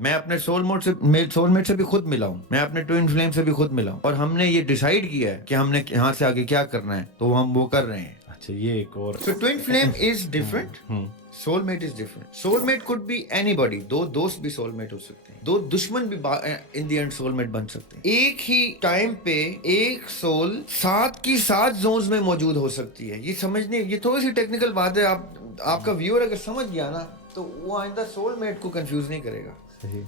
میں اپنے civil meat سے بھی خود ملا ہوں, میں اپنے ٹوئن فلیم سے بھی خود ملا ہوں, اور ہم نے یہ ڈیسائیڈ کیا ہے کہ ہم نے یہاں سے آگے کیا کرنا ہے, تو ہم وہ کر رہے ہیں. اچھا یہ ایک اور So twin flame is different. Soulmate is different. Soulmate could be anybody. دو دوست بھی soulmate ہو سکتے ہیں, دو دشمن بھی in the end soulmate بن سکتے ہیں. ایک ہی ٹائم پہ ایک سول 7 کی 7 زونز میں موجود ہو سکتی ہے. یہ سمجھنے, یہ تھوڑی سی ٹیکنیکل بات ہے, آپ کا ویور اگر سمجھ گیا نا تو وہ آئندہ سولمیٹ کو کنفیوز نہیں کرے گا,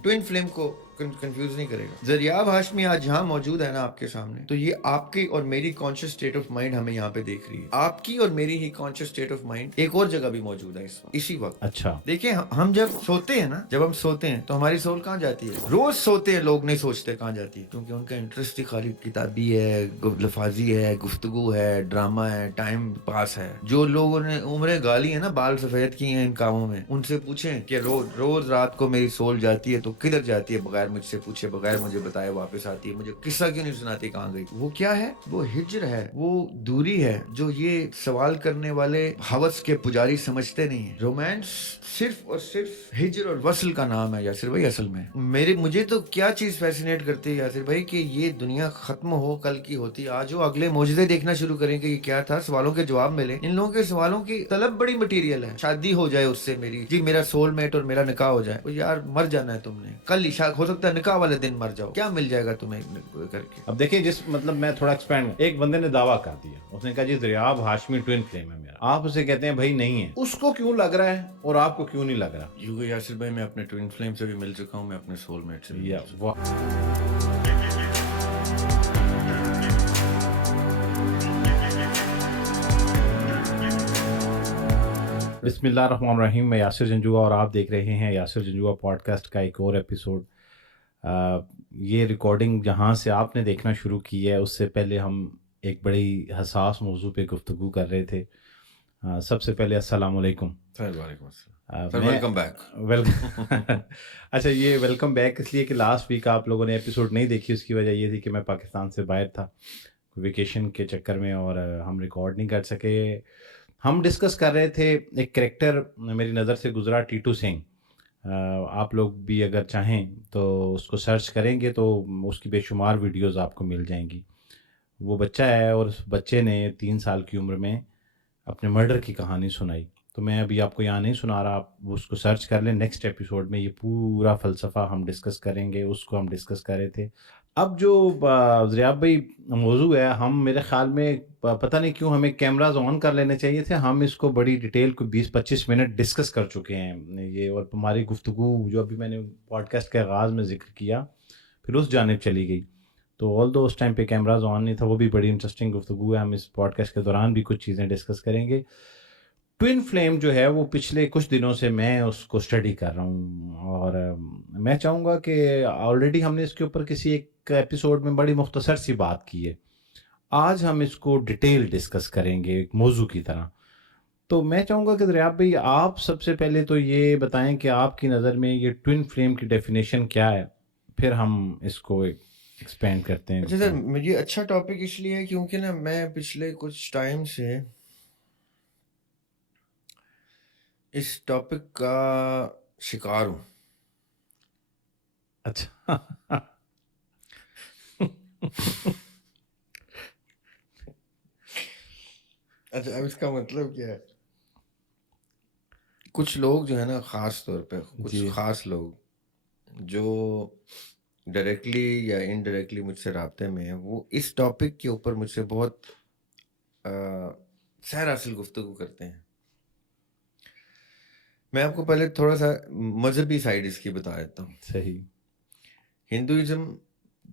ٹوئن فلیم کو کنفیوز نہیں کرے گا. زریاب ہاشمی آج یہاں موجود ہے نا آپ کے سامنے, تو یہ آپ کی اور میری کانشیس اسٹیٹ آف مائنڈ ہمیں یہاں پہ دیکھ رہی ہے. آپ کی اور میری ہی کانشیس اسٹیٹ آف مائنڈ ایک اور جگہ بھی موجود ہے اسی وقت. اچھا دیکھیں ہم جب سوتے ہیں نا, جب ہم سوتے ہیں تو ہماری سول کہاں جاتی ہے؟ روز سوتے ہیں لوگ نہیں سوچتے کہاں جاتی ہے, کیونکہ ان کا انٹرسٹ ہی خالی کتابی ہے, لفاظی ہے, گفتگو ہے, ڈرامہ ہے, ٹائم پاس ہے. جو لوگوں نے عمریں گالی ہے نا, بال سفید کی ہیں ان کاموں میں, ان سے پوچھیں کہ روز رات کو میری سول جاتی ہے تو کدھر جاتی ہے, بغیر مجھ سے پوچھے, بغیر مجھے بتائے واپس آتی ہے. مجھے قصہ کیوں نہیں سناتی کہاں گئی؟ وہ کیا ہے؟ وہ ہجر ہے, وہ دوری ہے جو یہ سوال کرنے والے ہوس کے پجاری سمجھتے نہیں ہیں. رومانس صرف اور صرف ہجر اور وصل کا نام ہے یاسر بھائی. اصل میں مجھے تو کیا چیز فیسینیٹ کرتی ہے یاسر بھائی, کہ یہ دنیا ختم ہو کل کی ہوتی, آج وہ اگلے معجزے دیکھنا شروع کریں کہ یہ کیا تھا, سوالوں کے جواب ملے. ان لوگوں کے سوالوں کی طلب بڑی مٹیریل ہے. شادی ہو جائے اس سے میری, جی میرا سول میٹ اور میرا نکاح ہو جائے. وہ یار مر جانا ہے تم نے, کل عشاء ہو سکتا ہے نکاح والے دن مر جاؤ, کیا مل جائے گا تمہیں کر کے؟ اب دیکھیں جس مطلب میں تھوڑا ایکسپینڈ, ایک بندے نے دعویٰ کر دیا, اس نے کہا جی زریاب ہاشمی ٹوئن فلیم ہے میرا, آپ اسے کہتے ہیں بھائی نہیں ہے, اس کو کیوں لگ رہا ہے اور آپ کو کیوں نہیں لگ رہا؟ کیونکہ یاسر بھائی میں اپنے ٹوئن فلیم سے بھی مل چکا ہوں, میں اپنے سول میٹ سے بھی مل چکا ہوں. بسم اللہ الرحمن الرحیم. میں یاسر جنجوعہ اور آپ دیکھ رہے ہیں یاسر جنجوعہ پوڈ کاسٹ کا ایک اور ایپیسوڈ. یہ ریکارڈنگ جہاں سے آپ نے دیکھنا شروع کی ہے اس سے پہلے ہم ایک بڑی حساس موضوع پہ گفتگو کر رہے تھے. سب سے پہلے السلام علیکم. وعلیکم السلام. Welcome back. ویلکم. اچھا یہ ویلکم بیک اس لیے کہ لاسٹ ویک آپ لوگوں نے ایپیسوڈ نہیں دیکھی, اس کی وجہ یہ تھی کہ میں پاکستان سے باہر تھا ویکیشن کے چکر میں اور ہم ریکارڈ نہیں کر سکے. ہم ڈسکس کر رہے تھے ایک کریکٹر میری نظر سے گزرا, ٹیٹو سنگھ. آپ لوگ بھی اگر چاہیں تو اس کو سرچ کریں گے تو اس کی بے شمار ویڈیوز آپ کو مل جائیں گی. وہ بچہ ہے اور اس بچے نے 3 سال کی عمر میں اپنے مرڈر کی کہانی سنائی. تو میں ابھی آپ کو یہاں نہیں سنا رہا, آپ اس کو سرچ کر لیں. نیکسٹ ایپیسوڈ میں یہ پورا فلسفہ ہم ڈسکس کریں گے, اس کو ہم ڈسکس کر رہے تھے. اب جو زریاب بھائی موضوع ہے, ہم میرے خیال میں پتہ نہیں کیوں ہمیں کیمراز آن کر لینے چاہیے تھے, ہم اس کو بڑی ڈیٹیل کو 20-25 منٹ ڈسکس کر چکے ہیں یہ, اور ہماری گفتگو جو ابھی میں نے پوڈ کاسٹ کے آغاز میں ذکر کیا پھر اس جانب چلی گئی. تو آل دو اس ٹائم پہ کیمراز آن نہیں تھا, وہ بھی بڑی انٹرسٹنگ گفتگو ہے. ہم اس پوڈ کاسٹ کے دوران بھی کچھ چیزیں ڈسکس کریں گے. ٹوئن فلیم جو ہے وہ پچھلے کچھ دنوں سے میں اس کو اسٹڈی کر رہا ہوں, اور میں چاہوں گا کہ آلریڈی ہم نے اس کے اوپر کسی ایک ایپیسوڈ میں بڑی مختصر سی بات کی ہے, آج ہم اس کو ڈیٹیل ڈسکس کریں گے ایک موضوع کی طرح. تو میں چاہوں گا کہ زریاب بھائی آپ سب سے پہلے تو یہ بتائیں کہ آپ کی نظر میں یہ ٹوئن فلیم کی ڈیفینیشن کیا ہے, پھر ہم اس کو ایکسپینڈ کرتے ہیں. اچھا سر, مجھے اچھا ٹاپک اس لیے ہے کیونکہ نا میں پچھلے کچھ ٹائم سے اس ٹاپک کا شکار ہوں. اچھا اچھا اب اس کا مطلب کیا ہے؟ کچھ لوگ جو ہے نا, خاص طور پہ کچھ خاص لوگ جو ڈائریکٹلی یا انڈائریکٹلی مجھ سے رابطے میں ہیں, وہ اس ٹاپک کے اوپر مجھ سے بہت سیر حاصل گفتگو کرتے ہیں. میں آپ کو پہلے تھوڑا سا مذہبی سائڈ اس کی بتا دیتا ہوں. صحیح. Hinduism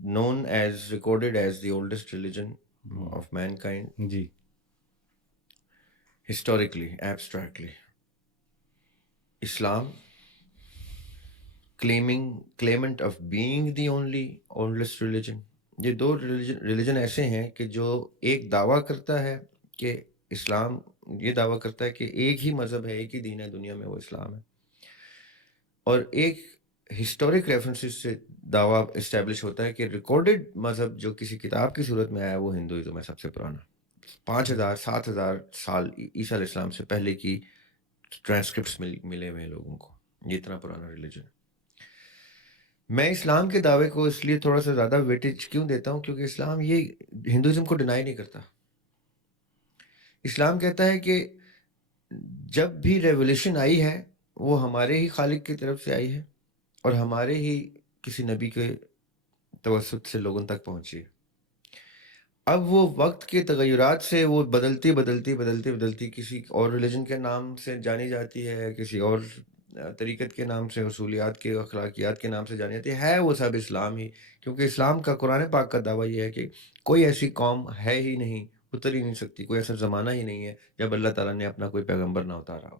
known as recorded as the oldest religion of mankind. جی. Historically, abstractly. Islam claimant of being the only oldest religion. یہ دو ریلیجن ایسے ہیں کہ جو ایک دعویٰ کرتا ہے کہ اسلام یہ دعویٰ کرتا ہے کہ ایک ہی مذہب ہے, ایک ہی دین ہے دنیا میں, وہ اسلام ہے, اور ایک ہسٹورک ریفرنسز سے دعویٰ اسٹیبلش ہوتا ہے کہ ریکارڈڈ مذہب جو کسی کتاب کی صورت میں آیا وہ ہندوازم ہے سب سے پرانا. 5000-7000 سال عیسیٰ علیہ السلام سے پہلے کی ٹرانسکرپٹس ملے ہوئے ہیں لوگوں کو, یہ اتنا پرانا ریلیجن ہے. میں اسلام کے دعوے کو اس لیے تھوڑا سا زیادہ ویٹیج کیوں دیتا ہوں، کیونکہ اسلام یہ ہندوازم کو ڈینائی نہیں کرتا. اسلام کہتا ہے کہ جب بھی ریولیوشن آئی ہے وہ ہمارے ہی خالق کی طرف سے آئی ہے اور ہمارے ہی کسی نبی کے توسط سے لوگوں تک پہنچی ہے. اب وہ وقت کے تغیرات سے وہ بدلتی کسی اور ریلیجن کے نام سے جانی جاتی ہے، کسی اور طریقت کے نام سے، اصولیات کے، اخلاقیات کے نام سے جانی جاتی ہے وہ سب اسلام ہی. کیونکہ اسلام کا، قرآن پاک کا دعویٰ یہ ہے کہ کوئی ایسی قوم ہے ہی نہیں، اتر ہی نہیں سکتی، کوئی ایسا زمانہ ہی نہیں ہے جب اللہ تعالیٰ نے اپنا کوئی پیغمبر نہ اتارا ہو.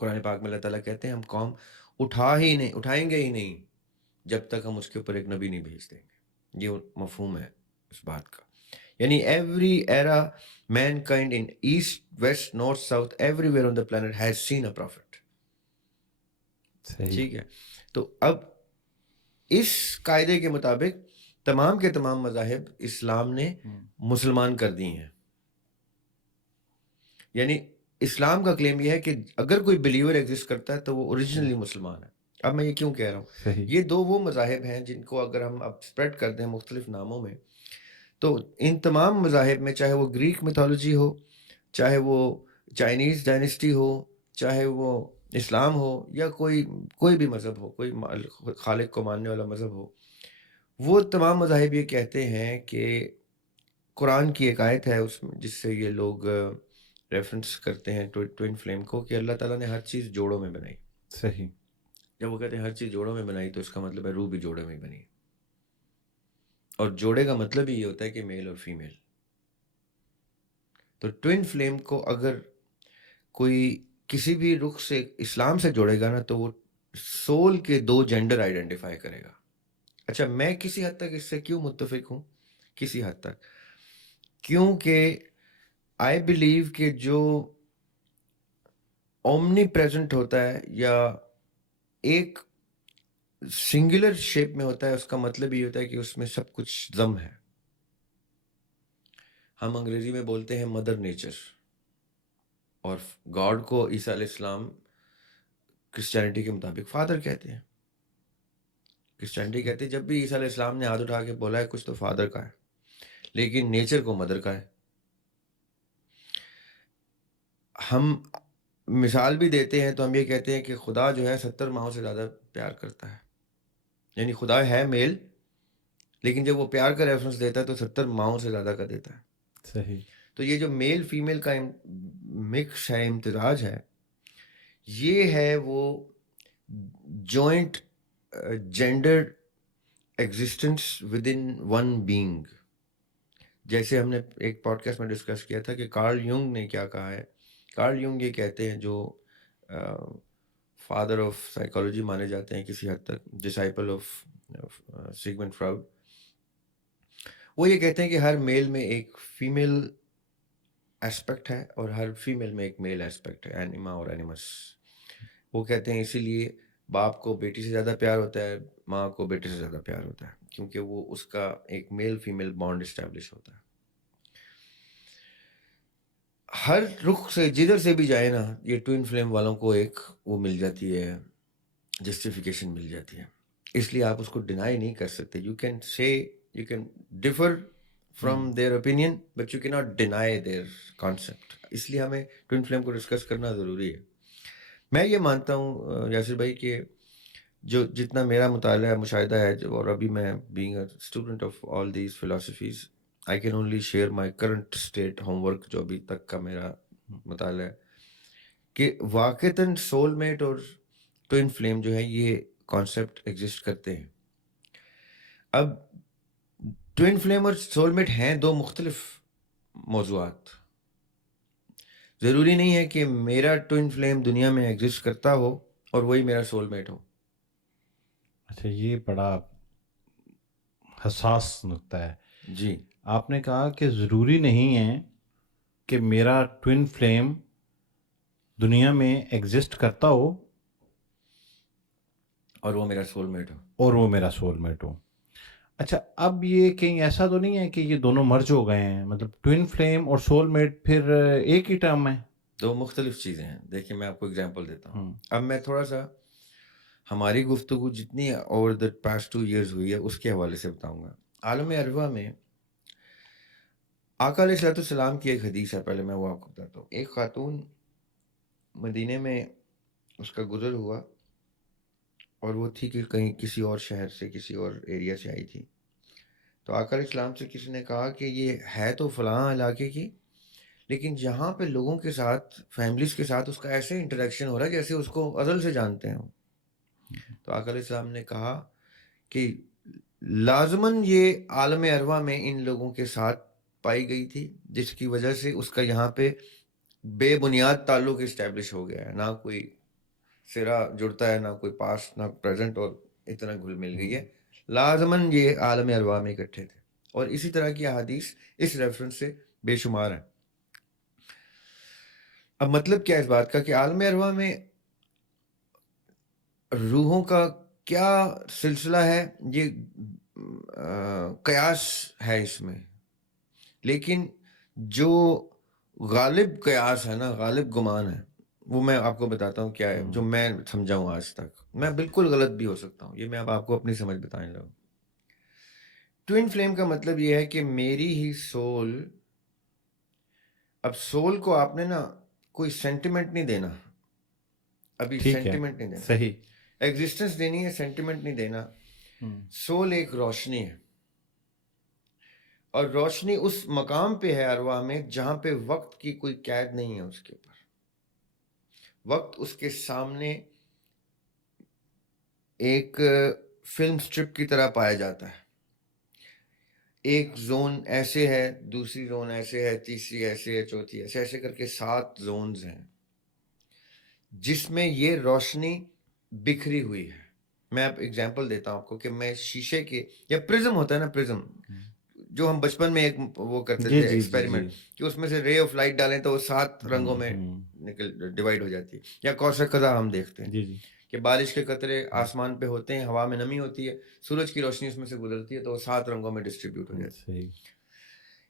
قرآن پاک میں اللہ تعالیٰ کہتے ہیں ہم قوم اٹھائیں گے ہی نہیں جب تک ہم اس کے اوپر ایک نبی نہیں بھیج دیں گے. یہ مفہوم ہے اس بات کا. یعنی every era mankind in east west north south everywhere on the planet has seen a prophet. ٹھیک ہے. تو اب اس قاعدے کے مطابق تمام کے تمام مذاہب اسلام نے مسلمان کر دی ہیں. یعنی اسلام کا کلیم یہ ہے کہ اگر کوئی بلیور ایگزسٹ کرتا ہے تو وہ اوریجنلی مسلمان ہے. اب میں یہ کیوں کہہ رہا ہوں، یہ دو وہ مذاہب ہیں جن کو اگر ہم اب اسپریڈ کر دیں مختلف ناموں میں، تو ان تمام مذاہب میں، چاہے وہ گریک میتھولوجی ہو، چاہے وہ چائنیز ڈائنیسٹی ہو، چاہے وہ اسلام ہو، یا کوئی بھی مذہب ہو، کوئی خالق کو ماننے والا مذہب ہو، وہ تمام مذاہب یہ کہتے ہیں کہ قرآن کی ایک آیت ہے اس میں جس سے یہ لوگ ریفرنس کرتے ہیں ٹوئن فلیم کو، کہ اللہ تعالیٰ نے ہر چیز جوڑوں میں بنائی. صحیح. جب وہ کہتے ہیں ہر چیز جوڑوں میں بنائی تو اس کا مطلب ہے روح بھی جوڑے میں ہی بنی. اور جوڑے کا مطلب ہی یہ ہوتا ہے کہ میل اور فیمیل. تو ٹوئن فلیم کو اگر کوئی کسی بھی رخ سے اسلام سے جوڑے گا نا تو وہ سول کے دو جینڈر آئیڈینٹیفائی کرے گا. اچھا، میں کسی حد تک اس سے کیوں متفق ہوں؟ کسی حد تک کیونکہ آئی بلیو کہ جو اومنی پریزنٹ ہوتا ہے یا ایک سنگولر شیپ میں ہوتا ہے، اس کا مطلب یہ ہوتا ہے کہ اس میں سب کچھ ضم ہے. ہم انگریزی میں بولتے ہیں مدر نیچر، اور گاڈ کو عیسیٰ علیہ السلام کرسچینٹی کے مطابق فادر کہتے ہیں. کرسچینٹی کہتے ہیں جب بھی عیسیٰ علیہ السلام نے ہاتھ اٹھا کے بولا ہے کچھ تو فادر کا ہے، لیکن نیچر کو مدر کا ہے. ہم مثال بھی دیتے ہیں تو ہم یہ کہتے ہیں کہ خدا جو ہے 70 ماہوں سے زیادہ پیار کرتا ہے. یعنی خدا ہے میل، لیکن جب وہ پیار کا ریفرنس دیتا ہے تو 70 ماہوں سے زیادہ کا دیتا ہے. صحیح. تو یہ جو میل فیمیل کا مکس ہے، امتزاج ہے، یہ ہے وہ joint gender existence with in one being. جیسے ہم نے ایک پوڈ کاسٹ میں ڈسکس کیا تھا کہ کارل یونگ نے کیا کہا ہے. کارل یونگ یہ کہتے ہیں، جو فادر آف سائیکالوجی مانے جاتے ہیں کسی حد تک، ڈسائپل آف سیگمنڈ فراؤڈ. وہ یہ کہتے ہیں کہ ہر میل میں ایک فیمیل ایسپیکٹ ہے اور ہر فیمیل میں ایک میل ایسپیکٹ ہے، اینیما اور اینیمس. وہ کہتے ہیں اسی لیے باپ کو بیٹی سے زیادہ پیار ہوتا ہے، ماں کو بیٹے سے زیادہ پیار ہوتا ہے، کیونکہ وہ اس کا ایک میل فیمیل بانڈ اسٹیبلش ہوتا ہے. ہر رخ سے جدھر سے بھی جائے نا، یہ ٹوئن فلیم والوں کو ایک وہ مل جاتی ہے، جسٹیفیکیشن مل جاتی ہے. اس لیے آپ اس کو ڈینائی نہیں کر سکتے. You can differ from their opinion but you can not deny their concept. اس لیے ہمیں ٹوئن فلیم کو ڈسکس کرنا ضروری ہے. میں یہ مانتا ہوں یاسر بھائی کہ جتنا میرا مطالعہ مشاہدہ ہے، اور ابھی میں being a student of all these philosophies, I can only share my current state home work جو ابھی تک کا میرا مطالعہ ہے، کہ واقعتاً سول میٹ اور ٹوئن فلیم جو ہے یہ کانسیپٹ ایگزسٹ کرتے ہیں. اب ٹوئن فلیم اور سول میٹ ہیں دو مختلف موضوعات. ضروری نہیں ہے کہ میرا ٹوئن فلیم دنیا میں ایگزسٹ کرتا ہو اور وہی میرا سول میٹ ہو. اچھا، یہ بڑا حساس نقطہ ہے. جی، آپ نے کہا کہ ضروری نہیں ہے کہ میرا ٹوئن فلیم دنیا میں ایگزسٹ کرتا ہو اور وہ میرا سول میٹ ہو. اچھا، اب یہ کہیں ایسا تو نہیں ہے کہ یہ دونوں مرج ہو گئے ہیں؟ مطلب ٹوئن فلیم اور سول میٹ پھر ایک ہی ٹرم ہے؟ دو مختلف چیزیں ہیں. دیکھیں میں آپ کو اگزامپل دیتا ہوں. اب میں تھوڑا سا ہماری گفتگو جتنی اوور دا پاسٹ 2 years ہوئی ہے اس کے حوالے سے بتاؤں گا. عالم ارواح میں آقا علیہ السلام کی ایک حدیث ہے, پہلے میں وہ آپ کو بتاتا ہوں. ایک خاتون مدینے میں اس کا گزر ہوا اور وہ تھی کہ کہیں کسی اور شہر سے کسی اور ایریا سے آئی تھی. تو آقا علیہ السلام سے کسی نے کہا کہ یہ ہے تو فلاں علاقے کی, لیکن جہاں پہ لوگوں کے ساتھ فیملیز کے ساتھ اس کا ایسے انٹریکشن ہو رہا ہے جیسے اس کو ازل سے جانتے ہیں. تو آقا علیہ السلام نے کہا کہ لازماً یہ عالم ارواح میں ان لوگوں کے ساتھ پائی گئی تھی, جس کی وجہ سے اس کا یہاں پہ بے بنیاد تعلق اسٹیبلش ہو گیا ہے. نہ کوئی سرا جڑتا ہے, نہ کوئی پاسٹ, نہ پریزنٹ, اور اتنا گھل مل گئی ہے. لازماً یہ عالم ارواح میں اکٹھے تھے. اور اسی طرح کی احادیث اس ریفرنس سے بے شمار ہیں. اب مطلب کیا اس بات کا کہ عالم ارواح میں روحوں کا کیا سلسلہ ہے, یہ قیاس ہے اس میں. لیکن جو غالب قیاس ہے نا, غالب گمان ہے, وہ میں آپ کو بتاتا ہوں کیا ہے, جو میں سمجھا ہوں آج تک. میں بالکل غلط بھی ہو سکتا ہوں, یہ میں اب آپ کو اپنی سمجھ بتائیں لگا. ٹوین فلیم کا مطلب یہ ہے کہ میری ہی سول. اب سول کو آپ نے نا کوئی سینٹیمنٹ نہیں دینا, ابھی سینٹیمنٹ نہیں دینا, صحیح ایگزسٹنس دینی ہے, سینٹیمنٹ نہیں دینا. سول ایک روشنی ہے, اور روشنی اس مقام پہ ہے ارواح میں جہاں پہ وقت کی کوئی قید نہیں ہے اس کے اوپر. وقت اس کے سامنے ایک فلم سٹرپ کی طرح پایا جاتا ہے. ایک زون ایسے ہے, دوسری زون ایسے ہے, تیسری ایسے ہے, چوتھی ایسے, ایسے کر کے 7 زونز ہیں جس میں یہ روشنی بکھری ہوئی ہے. میں اب ایگزامپل دیتا ہوں آپ کو کہ میں شیشے کے, یا پرزم ہوتا ہے نا, پرزم جو ہم بچپن میں ایک وہ کرتے تھے ایکسپیریمنٹ, کہ اس میں سے رے آف لائٹ ڈالیں تو وہ 7 رنگوں میں ڈیوائڈ ہو جاتی ہے. یا کوثر قزح ہم دیکھتے ہیں کہ بارش کے قطرے آسمان پہ ہوتے ہیں, ہوا میں نمی ہوتی ہے, سورج کی روشنی اس میں سے گزرتی ہے تو وہ 7 رنگوں میں ڈسٹریبیوٹ ہو جاتی ہے.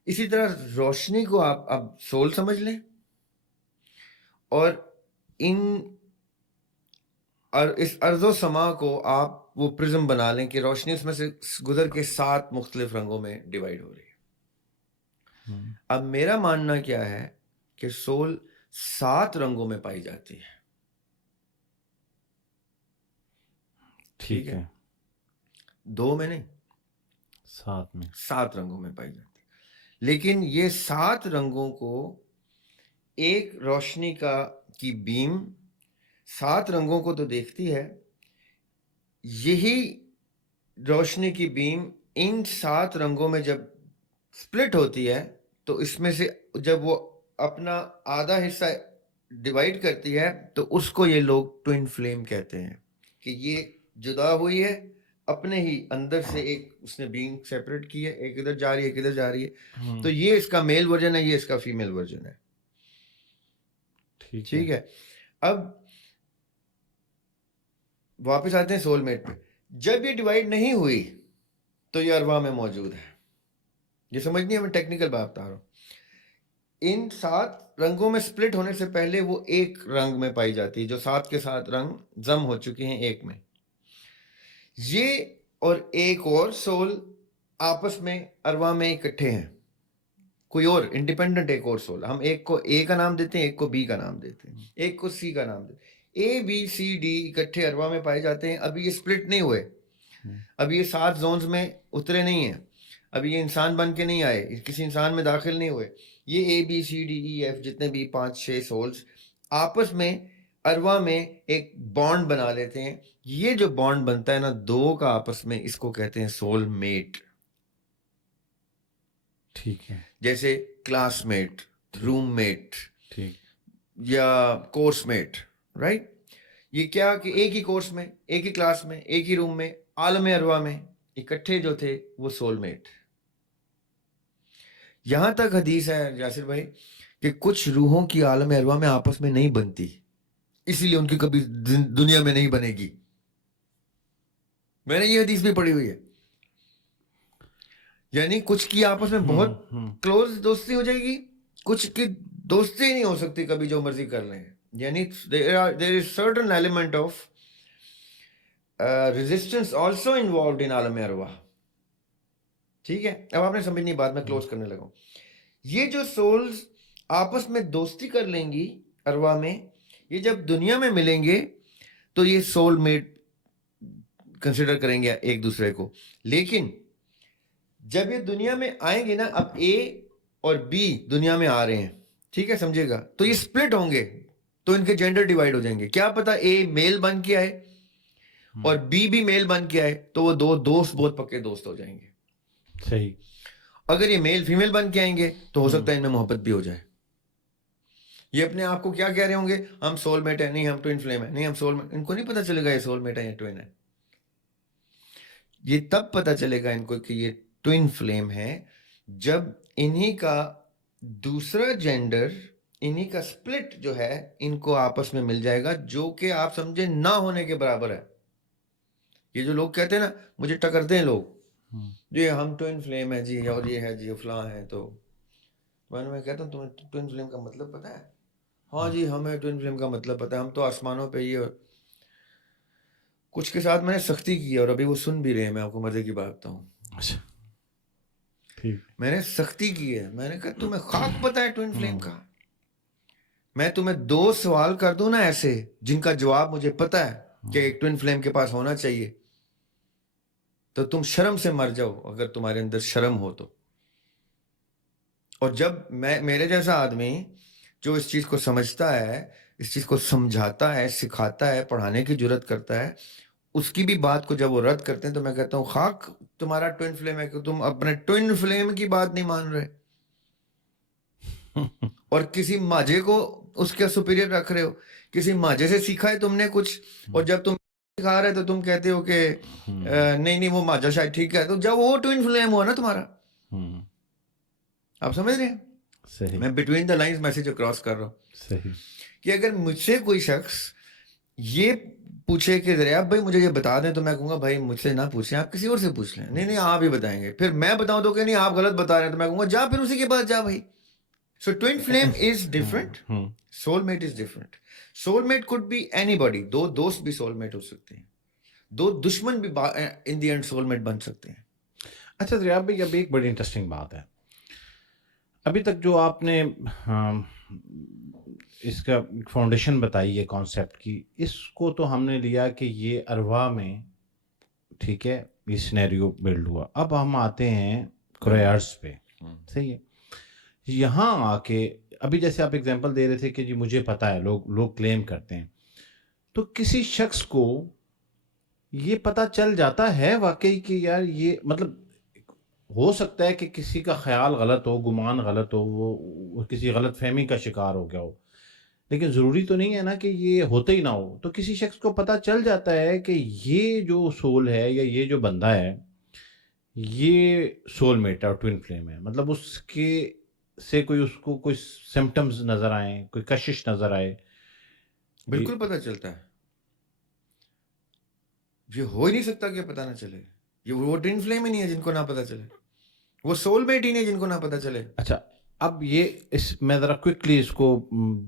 اسی طرح روشنی کو آپ اب سول سمجھ لیں, اور اس ارض و سما کو آپ وہ پرزم بنا لیں کہ روشنی اس میں سے گزر کے 7 مختلف رنگوں میں ڈیوائڈ ہو رہی ہے. اب میرا ماننا کیا ہے کہ سول 7 رنگوں میں پائی جاتی ہے. ٹھیک ہے, 2 میں نہیں, 7 رنگوں میں پائی جاتی ہے. لیکن یہ 7 رنگوں کو ایک روشنی کی بیم 7 رنگوں کو تو دیکھتی ہے. یہی روشنی کی بیم ان 7 رنگوں میں جب سپلٹ ہوتی ہے تو اس میں سے جب وہ اپنا آدھا حصہ ڈیوائڈ کرتی ہے تو اس کو یہ لوگ ٹوین فلیم کہتے ہیں, کہ یہ جدا ہوئی ہے اپنے ہی اندر سے, ایک اس نے بینگ سیپریٹ کی ہے, ایک ادھر جا رہی ہے, ایک ادھر جا رہی ہے. تو یہ اس کا میل ورژن ہے, یہ اس کا فیمیل ورژن ہے. ٹھیک ہے. اب واپس آتے ہیں سول میٹ پہ. جب یہ ڈیوائڈ نہیں ہوئی تو یہ ارواح میں موجود ہے. یہ سمجھنی ہے, میں ٹیکنیکل بات بتا رہا ہوں. ان 7 رنگوں میں سپلٹ ہونے سے پہلے وہ ایک رنگ میں پائی جاتی ہے, جو 7 کے 7 رنگ ضم ہو چکے ہیں ایک میں. یہ اور ایک اور سول آپس میں ارواح میں اکٹھے ہیں, کوئی اور انڈیپینڈنٹ ایک اور سول. ہم ایک کو اے کا نام دیتے ہیں, ایک کو بی کا نام دیتے ہیں, ایک کو سی کا نام دیتے ہیں. اے بی سی ڈی اکٹھے ارواح میں پائے جاتے ہیں. ابھی یہ سپلٹ نہیں ہوئے, ابھی یہ 7 زونز میں اترے نہیں ہیں, ابھی یہ انسان بن کے نہیں آئے, کسی انسان میں داخل نہیں ہوئے. یہ A B C D E F جتنے بھی 5-6 سولز آپس میں ارواح میں ایک بانڈ بنا لیتے ہیں. یہ جو بانڈ بنتا ہے نا 2 کا آپس میں, اس کو کہتے ہیں سول میٹ. ٹھیک ہے, جیسے کلاس میٹ, روم میٹ, یا کورس میٹ, رائٹ. یہ کیا کہ ایک ہی کورس میں, ایک ہی کلاس میں, ایک ہی روم میں, عالم ارواح میں اکٹھے جو تھے وہ سول میٹ. یہاں تک حدیث ہے یاسر بھائی کہ کچھ روحوں کی عالم ارواح میں آپس میں نہیں بنتی, اسی لیے ان کی کبھی دنیا میں نہیں بنے گی. میں نے یہ حدیث بھی پڑھی ہوئی ہے. یعنی کچھ کی آپس میں بہت کلوز دوستی ہو جائے گی, کچھ کی دوستی نہیں ہو سکتی کبھی, جو مرضی کر لیں. یعنی there is certain element of resistance also involved in عالم ارواح. ٹھیک ہے, اب آپ نے سمجھنی بات, میں کلوز کرنے لگا ہوں. یہ جو سولز آپس میں دوستی کر لیں گی ارواح میں, یہ جب دنیا میں ملیں گے تو یہ سول میٹ کنسیڈر کریں گے ایک دوسرے کو. لیکن جب یہ دنیا میں آئیں گے نا, اب اے اور بی دنیا میں آ رہے ہیں, ٹھیک ہے, سمجھے گا, تو یہ سپلٹ ہوں گے, تو ان کے جینڈر ڈیوائڈ ہو جائیں گے. کیا پتا اے میل بن کے آئے اور بی بھی میل بن کے آئے, تو وہ دو دوست بہت پکے دوست ہو جائیں گے. صحیح. اگر یہ میل فیمیل بن کے آئیں گے تو ہو سکتا ہے ان میں محبت بھی ہو جائے. یہ اپنے آپ کو کیا کہہ رہے ہوں گے, ہم سول میٹ ہیں, نہیں ہم ٹوئن فلیم ہیں, نہیں ہم سول میٹ. ان کو نہیں پتا چلے گا یہ سول میٹ ہے یا ٹوئن ہے. یہ تب پتا چلے گا ان کو کہ یہ ٹوئن فلیم ہے جب انہی کا دوسرا جینڈر, انہی کا سپلٹ جو ہے ان کو آپس میں مل جائے گا, جو کہ آپ سمجھے نہ ہونے کے برابر ہے. یہ جو لوگ کہتے ہیں نا, مجھے ٹکرتے ہیں لوگ, جی ہم ٹوئن فلیم ہے جی, اور یہ ہے جی فلاں ہے, تو میں کہتا ہوں تمہیں ٹوئن فلیم کا مطلب پتا ہے؟ ہاں جی ہمیں ٹوئن فلیم کا مطلب پتا ہے, ہم تو آسمانوں پہ ہی. اور کچھ کے ساتھ میں نے سختی کی ہے اور ابھی وہ سن بھی رہے ہیں, میں آپ کو مزے کی بات بتاؤں. میں نے سختی کی ہے, میں نے کہا تمہیں خاک پتا ہے ٹوئن فلیم کا؟ میں تمہیں 2 سوال کر دوں نا ایسے جن کا جواب مجھے پتا ہے کہ ایک ٹوئن فلیم کے پاس ہونا چاہیے, تو تم شرم سے مر جاؤ اگر تمہارے اندر شرم ہو تو. اور جب میرے جیسا آدمی جو اس چیز کو سمجھتا ہے, اس چیز کو سمجھاتا ہے, سکھاتا ہے, پڑھانے کی جرت کرتا ہے, اس کی بھی بات کو جب وہ رد کرتے ہیں تو میں کہتا ہوں خاک تمہارا ٹوئن فلیم ہے کہ تم اپنے ٹوئن فلیم کی بات نہیں مان رہے اور کسی ماجے کو اس کا سپیریئر رکھ رہے ہو. کسی ماجے سے سیکھا ہے تم نے کچھ, اور جب تم سکھا رہے تو تم کہتے ہو کہ نہیں وہ ماجا شاید ٹھیک ہے. تو جب وہ ٹوئن فلیم ہوا نا تمہارا, آپ سمجھ رہے ہیں؟ صحیح. میں between the lines message cross کر رہا ہوں. صحیح. کہ اگر مجھ سے کوئی شخص یہ پوچھے کہ دریاب بھائی مجھے یہ بتا دیں, تو میں کہوں گا بھائی مجھ سے نہ پوچھیں, آپ کسی اور سے پوچھ لیں. نہیں آپ ہی بتائیں گے. پھر میں بتاؤں تو کہ نہیں آپ غلط بتا رہے ہیں, تو میں کہوں گا جا پھر اسی کے پاس جا بھائی. So twin flame is different, soul mate is different. Soul mate could be anybody. 2 دوست بھی سول میٹ ہو سکتے ہیں, 2 دشمن بھی ان دی اینڈ سول میٹ بن سکتے ہیں. اچھا دریاب بھائی, اب ایک بڑی انٹرسٹنگ بات ہے, ابھی تک جو آپ نے اس کا فاؤنڈیشن بتائی ہے کانسیپٹ کی, اس کو تو ہم نے لیا کہ یہ ارواح میں, ٹھیک ہے, یہ سینیریو بلڈ ہوا. اب ہم آتے ہیں کرائرز پہ, صحیح ہے. یہاں آ کے ابھی جیسے آپ ایگزامپل دے رہے تھے کہ جی مجھے پتا ہے, لوگ کلیم کرتے ہیں, تو کسی شخص کو یہ پتا چل جاتا ہے واقعی کہ یار یہ, مطلب ہو سکتا ہے کہ کسی کا خیال غلط ہو, گمان غلط ہو, وہ کسی غلط فہمی کا شکار ہو گیا ہو, لیکن ضروری تو نہیں ہے نا کہ یہ ہوتا ہی نہ ہو. تو کسی شخص کو پتہ چل جاتا ہے کہ یہ جو سول ہے یا یہ جو بندہ ہے یہ سول میٹ ہے اور ٹوئن فلیم ہے, مطلب اس کے سے کوئی اس کو کوئی سمپٹمز نظر آئیں, کوئی کشش نظر آئے. بالکل پتہ چلتا ہے. یہ ہو ہی نہیں سکتا کہ پتہ نہ چلے. یہ وہ ٹوئن فلیم ہی نہیں ہے جن کو نہ پتہ چلے, وہ سول میٹ ہی نہیں جن کو نہ پتہ چلے. اچھا, اب یہ میں ذرا کوئکلی اس کو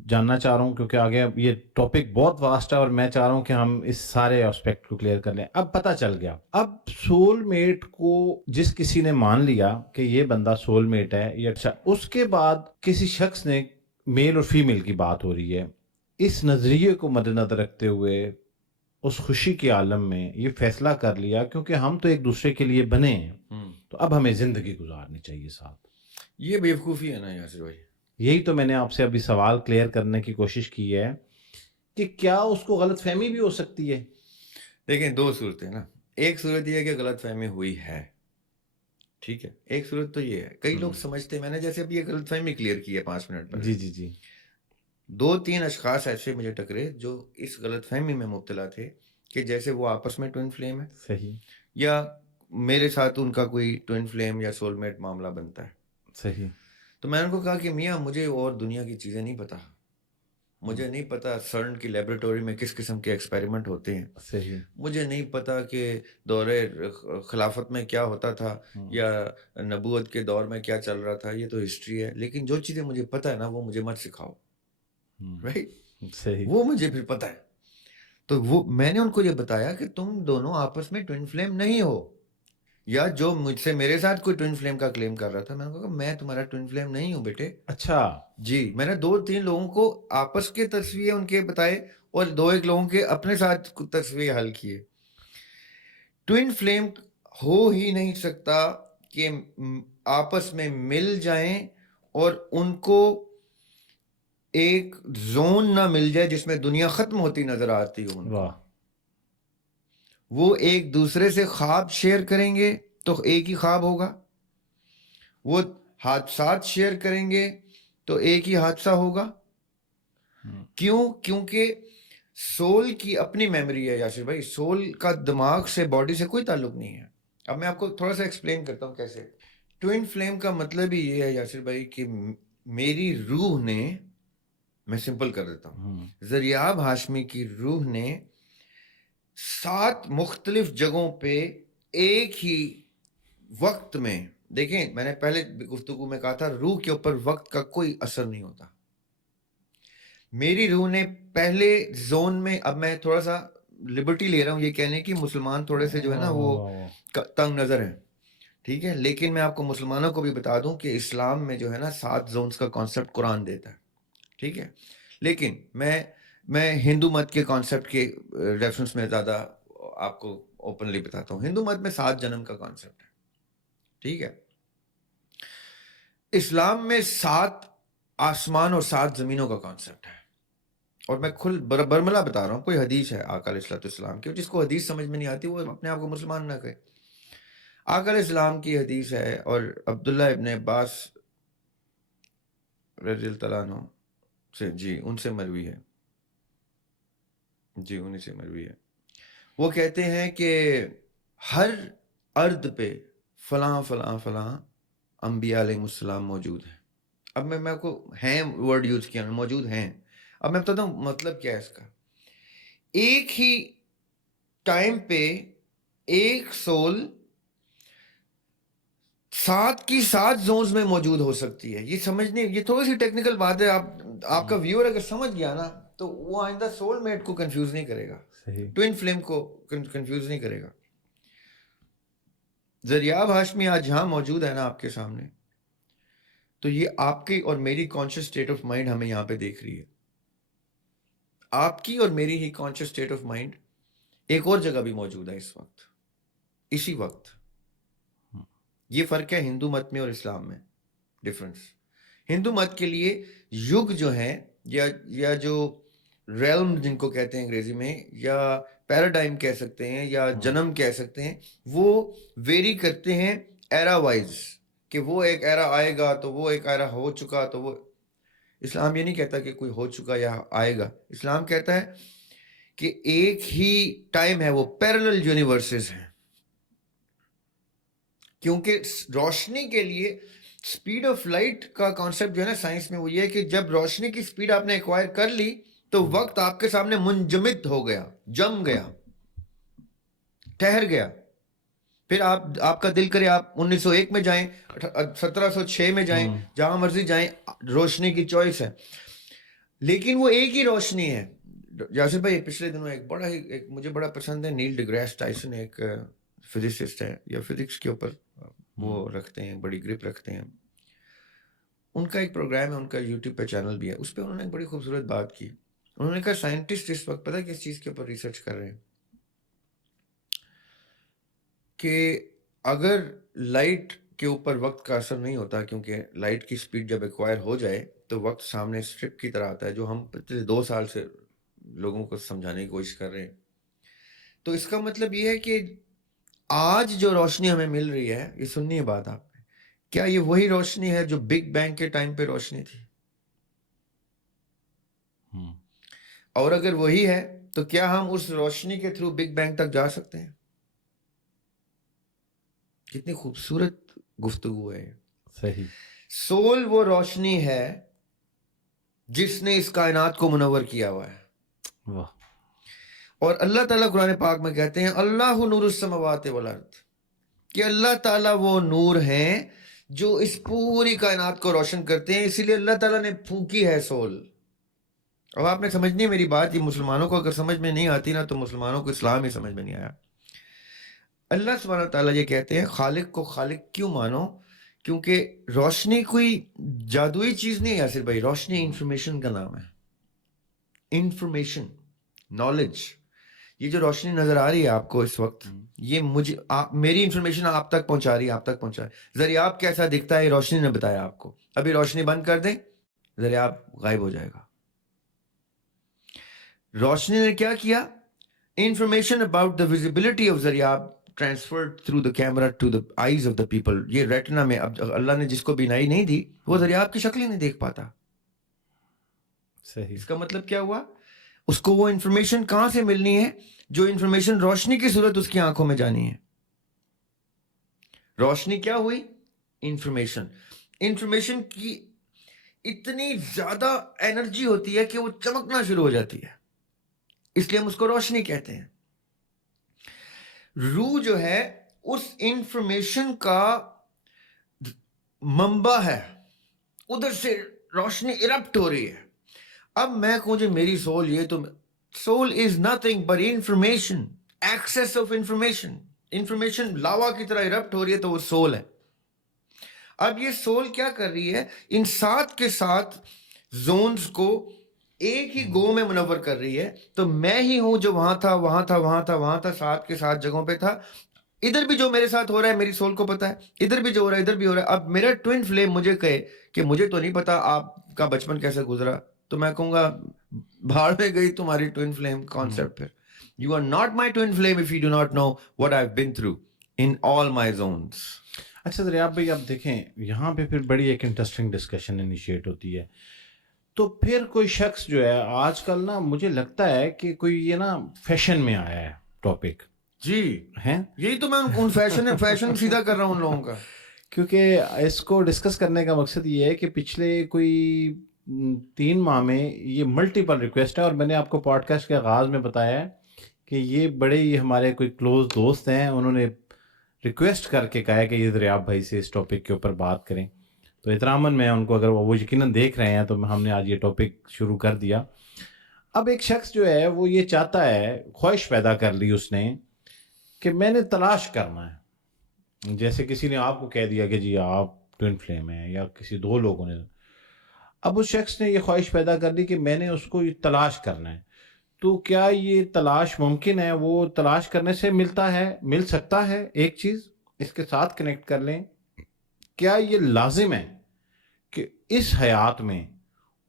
جاننا چاہ رہا ہوں کیونکہ آگے یہ ٹاپک بہت واسٹ ہے اور میں چاہ رہا ہوں کہ ہم اس سارے اسپیکٹ کو کلیئر کر لیں. اب پتہ چل گیا, اب سول میٹ کو جس کسی نے مان لیا کہ یہ بندہ سول میٹ ہے, یہ اچھا, اس کے بعد کسی شخص نے, میل اور فیمیل کی بات ہو رہی ہے, اس نظریے کو مد نظر رکھتے ہوئے اس خوشی کے عالم میں یہ فیصلہ کر لیا کیونکہ ہم تو ایک دوسرے کے لیے بنے ہیں, تو اب ہمیں زندگی گزارنی چاہیے ساتھ. یہ بیوقوفی ہے نا یاسر بھائی. یہی تو میں نے آپ سے ابھی سوال کلیئر کرنے کی کوشش کی ہے کہ کیا اس کو غلط فہمی بھی ہو سکتی ہے. دیکھیں 2 صورتیں نا, ایک صورت یہ ہے کہ غلط فہمی ہوئی ہے, ٹھیک ہے, ایک صورت تو یہ ہے کئی لوگ سمجھتے ہیں, میں نے جیسے ابھی یہ غلط فہمی کلیئر کی ہے 5 منٹ پہلے. جی 2-3 اشخاص ایسے مجھے ٹکرے جو اس غلط فہمی میں مبتلا تھے کہ جیسے وہ آپس میں ٹوئن فلیم ہے, صحیح, یا میرے ساتھ ان کا کوئی ٹوئن فلیم یا سول میٹ معاملہ بنتا ہے. صحیح. تو میں نے ان کو کہا کہ میاں مجھے اور دنیا کی چیزیں نہیں پتا, مجھے نہیں پتا سرن کی لیبورٹری میں کس قسم کے ایکسپیریمنٹ ہوتے ہیں, صحیح. مجھے نہیں پتا کہ دور خلافت میں کیا ہوتا تھا یا نبوت کے دور میں کیا چل رہا تھا, یہ تو ہسٹری ہے. لیکن جو چیزیں مجھے پتا ہے نا وہ مجھے مت سکھاؤ, رائٹ, صحیح. وہ مجھے پھر پتا ہے. تو وہ میں نے ان کو یہ بتایا کہ تم دونوں آپس میں ٹوین فلیم نہیں ہو. یا جو مجھ سے میرے ساتھ کوئی ٹوین فلیم کا کلیم کر رہا تھا, میں نے کہا میں تمہارا ٹوین فلیم نہیں ہوں بیٹے. اچھا جی, میں نے 2-3 لوگوں کو آپس کے تصویریں ان کے بتائے اور 2-1 لوگوں کے اپنے ساتھ تصویریں حل کیے. ٹوین فلیم ہو ہی نہیں سکتا کہ آپس میں مل جائیں اور ان کو ایک زون نہ مل جائے جس میں دنیا ختم ہوتی نظر آتی ہو ان کو. واہ وہ ایک دوسرے سے خواب شیئر کریں گے تو ایک ہی خواب ہوگا, وہ حادثات شیئر کریں گے تو ایک ہی حادثہ ہوگا. کیوں؟ کیونکہ سول کی اپنی میموری ہے یاسر بھائی, سول کا دماغ سے باڈی سے کوئی تعلق نہیں ہے. اب میں آپ کو تھوڑا سا ایکسپلین کرتا ہوں کیسے. ٹوین فلیم کا مطلب ہی یہ ہے یاسر بھائی کہ میری روح نے, میں سمپل کر دیتا ہوں, زریاب ہاشمی کی روح نے 7 مختلف جگہوں پہ ایک ہی وقت میں, دیکھیں میں نے پہلے گفتگو میں کہا تھا روح کے اوپر وقت کا کوئی اثر نہیں ہوتا. میری روح نے پہلے زون میں, اب میں تھوڑا سا لبرٹی لے رہا ہوں یہ کہنے کی مسلمان تھوڑے سے جو ہے نا وہ تنگ نظر ہیں, ٹھیک ہے, لیکن میں آپ کو مسلمانوں کو بھی بتا دوں کہ اسلام میں جو ہے نا 7 زونز کا کانسیپٹ قرآن دیتا ہے, ٹھیک ہے. لیکن میں ہندو مت کے کانسیپٹ کے ریفرنس میں زیادہ آپ کو اوپنلی بتاتا ہوں. ہندو مت میں 7 جنم کا کانسیپٹ ہے, ٹھیک ہے. اسلام میں 7 آسمان اور 7 زمینوں کا کانسیپٹ ہے. اور میں برملا بتا رہا ہوں, کوئی حدیث ہے آقا علیہ الصلوۃ والسلام کی, جس کو حدیث سمجھ میں نہیں آتی وہ اپنے آپ کو مسلمان نہ کہے. آقا علیہ السلام کی حدیث ہے اور عبداللہ ابن عباس رضی اللہ عنہ سے, جی ان سے مروی ہے, جی انہیں سے مروی ہے. وہ کہتے ہیں کہ ہر ارض پہ فلاں فلاں فلاں انبیاء علیہ السلام موجود ہیں. اب میں آپ کو ہیں ورڈ یوز کیا, موجود ہیں. اب میں بتاتا ہوں مطلب کیا ہے اس کا. ایک ہی ٹائم پہ ایک سول 7 کی 7 زونز میں موجود ہو سکتی ہے. یہ سمجھنے, یہ تھوڑی سی ٹیکنیکل بات ہے. آپ کا ویور اگر سمجھ گیا نا تو وہ آئندہ سول میٹ کو کنفیوز نہیں کرے گا, ٹوین فلیم کو کنفیوز نہیں کرے گا. زریاب ہاشمی آج جہاں موجود ہے نا آپ کے سامنے, تو یہ آپ کی اور میری کانشیس اسٹیٹ آف مائنڈ ہمیں یہاں پہ دیکھ رہی ہے. آپ کی اور میری ہی کانشیس اسٹیٹ آف مائنڈ ایک اور جگہ بھی موجود ہے اس وقت, اسی وقت. یہ فرق ہے ہندو مت میں اور اسلام میں, ڈفرنس. ہندو مت کے لیے یگ جو ہیں یا جو ریلم جن کو کہتے ہیں انگریزی میں, یا پیراڈائم کہہ سکتے ہیں یا جنم کہہ سکتے ہیں, وہ ویری کرتے ہیں ایرا وائز, کہ وہ ایک ایرا آئے گا تو وہ ایک ایرا ہو چکا تو وہ. اسلام یہ نہیں کہتا کہ کوئی ہو چکا یا آئے گا. اسلام کہتا ہے کہ ایک ہی ٹائم ہے, وہ پیرلل یونیورسز ہیں. کیونکہ روشنی کے لیے اسپیڈ آف لائٹ کا کانسیپٹ جو ہے نا سائنس میں وہ یہ ہے کہ جب روشنی کی اسپیڈ آپ نے ایکوائر کر لی تو وقت آپ کے سامنے منجمد ہو گیا, جم گیا, ٹھہر گیا. پھر آپ کا دل کرے آپ 1901 میں جائیں, 1706 میں جائیں, جہاں مرضی جائیں, روشنی کی چوائس ہے. لیکن وہ ایک ہی روشنی ہے. یاسر بھائی پچھلے دنوں ایک مجھے بڑا پسند ہے, نیل ڈیگریس ٹائسن ایک فزسسٹ ہے, یا فزکس کے اوپر وہ رکھتے ہیں, بڑی گرپ رکھتے ہیں. ان کا ایک پروگرام ہے, ان کا یوٹیوب پہ چینل بھی ہے, اس پہ انہوں نے ایک بڑی خوبصورت بات کی. انہوں نے کہا سائنٹسٹ اس وقت پتہ کس چیز کے اوپر ریسرچ کر رہے ہیں, کہ اگر لائٹ کے اوپر وقت کا اثر نہیں ہوتا, کیونکہ لائٹ کی سپیڈ جب ایکوائر ہو جائے تو وقت سامنے اسٹرپ کی طرح آتا ہے, جو ہم پچھلے 2 سال سے لوگوں کو سمجھانے کی کوشش کر رہے ہیں. تو اس کا مطلب یہ ہے کہ آج جو روشنی ہمیں مل رہی ہے, یہ سننی ہے بات آپ نے, کیا یہ وہی روشنی ہے جو بگ بینگ کے ٹائم پہ روشنی تھی؟ اور اگر وہی ہے تو کیا ہم اس روشنی کے تھرو بگ بینگ تک جا سکتے ہیں؟ کتنی خوبصورت گفتگو ہے. صحیح. سول وہ روشنی ہے جس نے اس کائنات کو منور کیا ہوا ہے. واہ. اور اللہ تعالیٰ قرآن پاک میں کہتے ہیں اللہ نور السماوات والارض, کہ اللہ تعالیٰ وہ نور ہیں جو اس پوری کائنات کو روشن کرتے ہیں. اسی لیے اللہ تعالیٰ نے پھونکی ہے سول, اب آپ نے سمجھنی ہے میری بات, یہ مسلمانوں کو اگر سمجھ میں نہیں آتی نا تو مسلمانوں کو اسلام ہی سمجھ میں نہیں آیا. اللہ سبحانہ تعالیٰ یہ کہتے ہیں خالق کو خالق کیوں مانو, کیونکہ روشنی کوئی جادوئی چیز نہیں ہے یاسر بھائی, روشنی انفارمیشن کا نام ہے. انفارمیشن, نالج, یہ جو روشنی نظر آ رہی ہے آپ کو اس وقت, یہ مجھے میری انفارمیشن آپ تک پہنچا رہی ہے, آپ تک پہنچا رہی ہے. ذریعہ کیسا دکھتا ہے روشنی نے بتایا آپ کو. ابھی روشنی بند کر دیں, ذریعہ غائب ہو جائے گا. روشنی نے کیا کیا, information about the visibility of ذریعہ transferred through the camera to the eyes of the people. یہ ریٹنا میں اب اللہ نے جس کو بینائی نہیں دی وہ ذریعہ آپ کی شکل ہی نہیں دیکھ پاتا. صحیح. اس کا مطلب کیا ہوا, اس کو وہ انفارمیشن کہاں سے ملنی ہے جو انفارمیشن روشنی کی صورت اس کی آنکھوں میں جانی ہے. روشنی کیا ہوئی, انفارمیشن. انفارمیشن کی اتنی زیادہ انرجی ہوتی ہے کہ وہ چمکنا شروع ہو جاتی ہے, اس لیے ہم اس کو روشنی کہتے ہیں. روح جو ہے اس انفارمیشن کا منبع ہے, ادھر سے روشنی ارپٹ ہو رہی ہے. اب میں کہوں جی میری سول یہ, تو soul is nothing but information, access of information. Information lava کی طرح ارپٹ ہو رہی ہے تو وہ سول ہے. اب یہ سول کیا کر رہی ہے, ان 7 کے 7 زونز کو ایک ہی گو میں منور کر رہی ہے. تو میں ہی ہوں جو وہاں تھا, وہاں تھا, وہاں تھا, وہاں تھا, 7 کے 7 جگہوں پہ تھا. ادھر بھی جو میرے ساتھ ہو رہا ہے میری سول کو پتا ہے, ادھر بھی جو ہو رہا ہے ادھر بھی ہو رہا ہے. اب میرا ٹوین فلیم مجھے کہے کہ مجھے تو نہیں پتا آپ کا بچپن کیسے گزرا, تو میں کہوں گا بھاڑ میں گئی تمہاری ٹوین فلیم کانسیپٹ پہ. You are not my twin flame if you do not know what I've been through in all my zones. اچھا ذریعہ بھائی آپ دیکھیں یہاں پہ پھر بڑی ایک انٹرسٹنگ ڈسکشن انیشیٹ ہوتی ہے. تو پھر کوئی شخص جو ہے آج کل نا مجھے لگتا ہے کہ کوئی یہ نا فیشن میں آیا ہے ٹاپک. جی ہیں, یہی تو میں ان فیشن سیدھا کر رہا ہوں ان لوگوں کا. کیونکہ اس کو ڈسکس کرنے کا مقصد یہ ہے کہ پچھلے کوئی 3 ماہ میں یہ ملٹیپل ریکویسٹ ہے, اور میں نے آپ کو پوڈ کاسٹ کے آغاز میں بتایا ہے کہ یہ بڑے ہی ہمارے کوئی کلوز دوست ہیں, انہوں نے ریکویسٹ کر کے کہا ہے کہ یہ ذریعہ بھائی سے اس ٹاپک کے اوپر بات کریں. تو احتراماً میں ان کو, اگر وہ یقیناً دیکھ رہے ہیں تو ہم نے آج یہ ٹاپک شروع کر دیا. اب ایک شخص جو ہے وہ یہ چاہتا ہے, خواہش پیدا کر لی اس نے کہ میں نے تلاش کرنا ہے. جیسے کسی نے آپ کو کہہ دیا کہ جی آپ ٹوین فلیم ہیں, یا کسی 2 لوگوں نے, اب اس شخص نے یہ خواہش پیدا کر لی کہ میں نے اس کو یہ تلاش کرنا ہے. تو کیا یہ تلاش ممکن ہے, وہ تلاش کرنے سے ملتا ہے, مل سکتا ہے؟ ایک چیز اس کے ساتھ کنیکٹ کر لیں, کیا یہ لازم ہے کہ اس حیات میں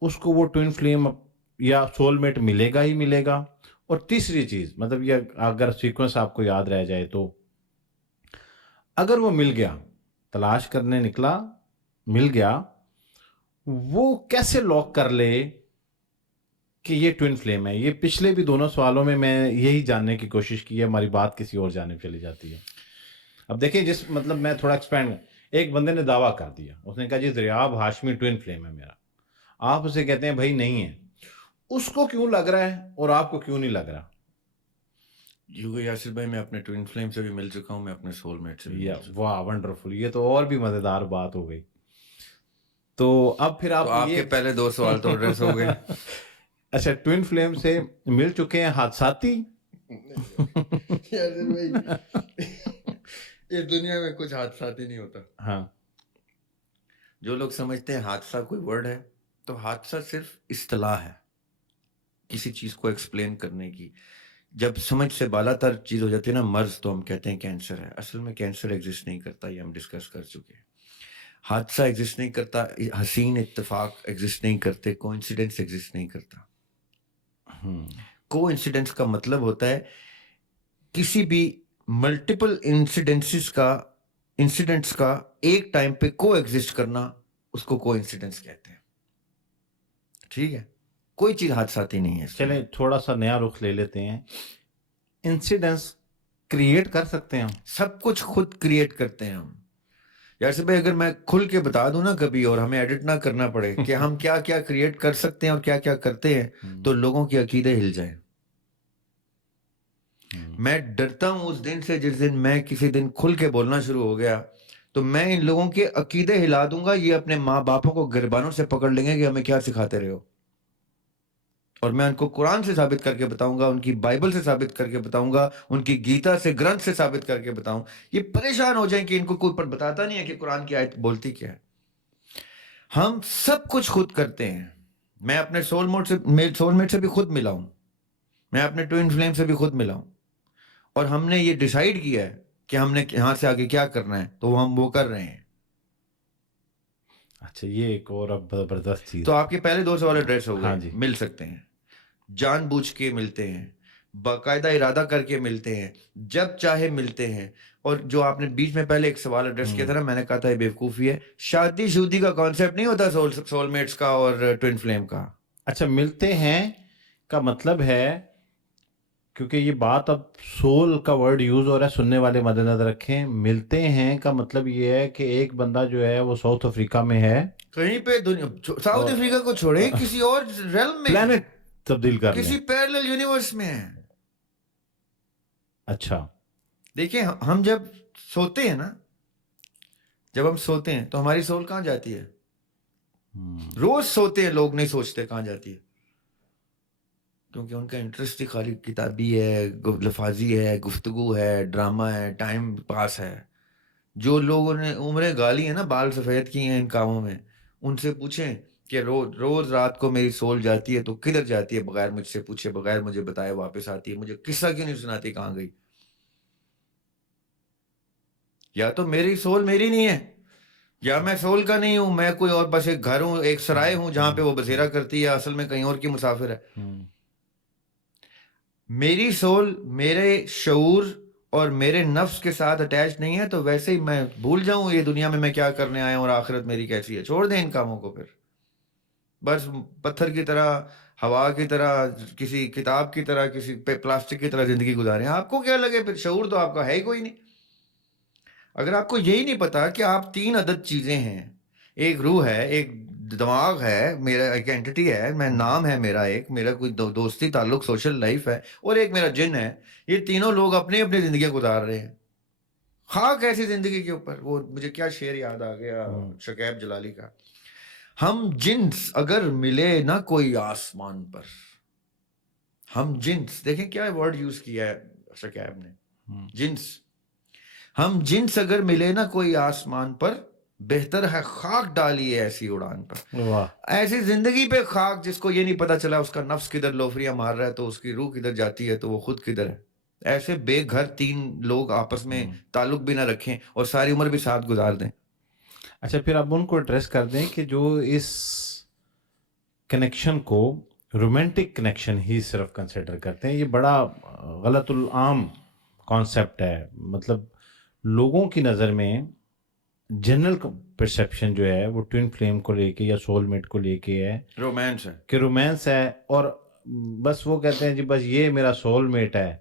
اس کو وہ ٹوین فلیم یا سول میٹ ملے گا ہی ملے گا؟ اور تیسری چیز, مطلب یہ اگر سیکوینس آپ کو یاد رہ جائے تو اگر وہ مل گیا, تلاش کرنے نکلا, مل گیا, وہ کیسے لاک کر لے کہ یہ ٹوین فلیم ہے؟ یہ پچھلے بھی دونوں سوالوں میں یہی جاننے کی کوشش کی ہے, ہماری بات کسی اور جانب چلی جاتی ہے. اب دیکھیں جس مطلب میں تھوڑا ایکسپینڈ, ایک بندے نے دعویٰ کر دیا, اس نے کہا جی دریاب ہاشمی ٹوین فلیم ہے میرا. آپ اسے کہتے ہیں بھائی نہیں ہے, اس کو کیوں لگ رہا ہے اور آپ کو کیوں نہیں لگ رہا؟ یاسر بھائی میں اپنے ٹوین فلیم سے بھی مل چکا ہوں, میں اپنے سول میٹ سے بھی. واہ ونڈرفل, یہ تو اور بھی مزیدار بات ہو گئی. تو اب پھر آپ کے پہلے 2 سوال تو ایڈریس ہو گئے. اچھا, ٹوین فلیم سے مل چکے ہیں حادثاتی؟ یاسر بھائی اس دنیا میں کچھ حادثاتی نہیں ہوتا. ہاں, جو لوگ سمجھتے ہیں حادثہ کوئی ورڈ ہے, تو حادثہ صرف اصطلاح ہے کسی چیز کو ایکسپلین کرنے کی. جب سمجھ سے بالا تر چیز ہو جاتی ہے نا, مرض, تو ہم کہتے ہیں کینسر ہے. اصل میں کینسر ایگزسٹ نہیں کرتا, یہ ہم ڈسکس کر چکے ہیں. حادثہ ایگزسٹ نہیں کرتا, حسین اتفاق ایگزسٹ نہیں کرتے, کو انسیڈنس ایگزسٹ نہیں کرتا. کو انسیڈنس کا مطلب ہوتا ہے کسی بھی ملٹیپل انسیڈنٹس کا ایک ٹائم پہ کو ایگزسٹ کرنا, اس کو کو انسیڈنس کہتے ہیں. ٹھیک ہے, کوئی چیز حادثاتی نہیں ہے. چلیں تھوڑا سا نیا رخ لے لیتے ہیں. انسیڈنس کریٹ کر سکتے ہیں ہم, سب کچھ خود کریٹ کرتے ہیں ہم. جیسے بھائی اگر میں کھل کے بتا دوں نا کبھی, اور ہمیں ایڈٹ نہ کرنا پڑے کہ ہم کیا کیا کریٹ کر سکتے ہیں اور کیا کیا کرتے ہیں, تو لوگوں کے عقیدے ہل جائیں. میں ڈرتا ہوں اس دن سے جس دن میں کسی دن کھل کے بولنا شروع ہو گیا, تو میں ان لوگوں کے عقیدے ہلا دوں گا. یہ اپنے ماں باپوں کو گربانوں سے پکڑ لیں گے کہ ہمیں کیا سکھاتے رہے ہو. اور میں ان کو قرآن سے ثابت کر کے بتاؤں گا، ان کی بائبل سے ثابت کر کے بتاؤں گا، ان کی گیتا سے، گرنتھ سے ثابت کر کے بتاؤں. یہ پریشان ہو جائیں کہ ان کو کوئی پر بتاتا نہیں ہے کہ قرآن کی آیت بولتی کیا ہے. ہم سب کچھ خود کرتے ہیں. میں اپنے سول میٹ سے بھی خود ملا ہوں، میں اپنے ٹوئن فلیم سے بھی خود ملا ہوں، اور ہم نے یہ ڈیسائیڈ کیا ہے کہ ہم نے یہاں سے آگے کیا کرنا ہے، تو ہم وہ کر رہے ہیں. اچھا یہ ایک اور اب زبردست چیز. تو آپ کے پہلے 2 سوال ایڈریس ہو ہاں گئے. جی. مل سکتے ہیں، جان بوجھ کے ملتے ہیں، باقاعدہ ارادہ کر کے ملتے ہیں، جب چاہے ملتے ہیں. اور جو آپ نے بیچ میں پہلے ایک سوال ایڈریس کیا تھا نا، میں نے کہا تھا یہ بیوقوفی ہے. شادی کا کانسیپٹ نہیں ہوتا سول میٹس کا اور ٹوئن فلیم کا. اچھا ملتے ہیں کا مطلب ہے، کیونکہ یہ بات اب سول کا ورڈ یوز ہو رہا ہے، سننے والے مد نظر رکھیں. ملتے ہیں کا مطلب یہ ہے کہ ایک بندہ جو ہے وہ ساؤتھ افریقہ میں ہے، کہیں پہ دنیا، ساؤتھ افریقہ کو چھوڑیں، کسی اور ریلم میں، پلانٹ تبدیل کر لیں. کسی پیرلل یونیورس میں ہے. اچھا دیکھیں ہم جب سوتے ہیں نا، جب ہم سوتے ہیں تو ہماری سول کہاں جاتی ہے؟ روز سوتے ہیں لوگ، نہیں سوچتے کہاں جاتی ہے، کیونکہ ان کا انٹرسٹ ہی خالی کتابی ہے، لفاظی ہے، گفتگو ہے، ڈرامہ ہے، ٹائم پاس ہے. جو لوگوں نے عمریں گالی ہیں نا، بال سفید کی ہیں ان کاموں میں، ان سے پوچھیں کہ روز رات کو میری سول جاتی ہے تو کدھر جاتی ہے؟ بغیر مجھ سے پوچھے، بغیر مجھے بتائے واپس آتی ہے. مجھے قصہ کیوں نہیں سناتی کہاں گئی؟ یا تو میری سول میری نہیں ہے، یا میں سول کا نہیں ہوں، میں کوئی اور بس ایک گھر ہوں، ایک سرائے ہوں جہاں پہ وہ بسیرا کرتی ہے، اصل میں کہیں اور کی مسافر ہے. میری سول میرے شعور اور میرے نفس کے ساتھ اٹیچ نہیں ہے، تو ویسے ہی میں بھول جاؤں یہ دنیا میں کیا کرنے آیا ہوں اور آخرت میری کیسی ہے. چھوڑ دیں ان کاموں کو. پھر بس پتھر کی طرح، ہوا کی طرح، کسی کتاب کی طرح، کسی پلاسٹک کی طرح زندگی گزاریں. آپ کو کیا لگے؟ پھر شعور تو آپ کا ہے ہی کوئی نہیں. اگر آپ کو یہی نہیں پتا کہ آپ 3 عدد چیزیں ہیں، ایک روح ہے، ایک دماغ ہے، میرا ایک اینٹی ہے، میں نام ہے میرا، ایک میرا کوئی دوستی تعلق سوشل لائف ہے، اور ایک میرا جن ہے. یہ تینوں لوگ اپنی اپنی زندگیاں گزار رہے ہیں. خاک ایسی زندگی کے اوپر. وہ مجھے کیا شعر یاد آ گیا شکیب جلالی کا، ہم جنس اگر ملے نہ کوئی آسمان پر. ہم جنس، دیکھیں کیا ورڈ یوز کیا ہے شکیب نے، جنس. ہم جنس اگر ملے نہ کوئی آسمان پر، بہتر ہے خاک ڈالیے ایسی اڑان پر. واہ. ایسی زندگی پہ خاک جس کو یہ نہیں پتا چلا اس کا نفس کدھر لوفریاں مار رہا ہے تو اس کی روح کدھر جاتی ہے تو وہ خود کدھر ہے. ایسے بے گھر 3 لوگ آپس میں تعلق بھی نہ رکھیں اور ساری عمر بھی ساتھ گزار دیں. اچھا پھر اب ان کو ایڈریس کر دیں کہ جو اس کنیکشن کو رومانٹک کنیکشن ہی صرف کنسیڈر کرتے ہیں. یہ بڑا غلط العام کانسیپٹ ہے. مطلب لوگوں کی نظر میں جنرل پرسیپشن جو ہے وہ ٹوئن فلیم کو لے کے یا سول میٹ کو لے کے ہے رومانس ہے کہ رومانس ہے، اور بس وہ کہتے ہیں جی بس یہ میرا سول میٹ ہے،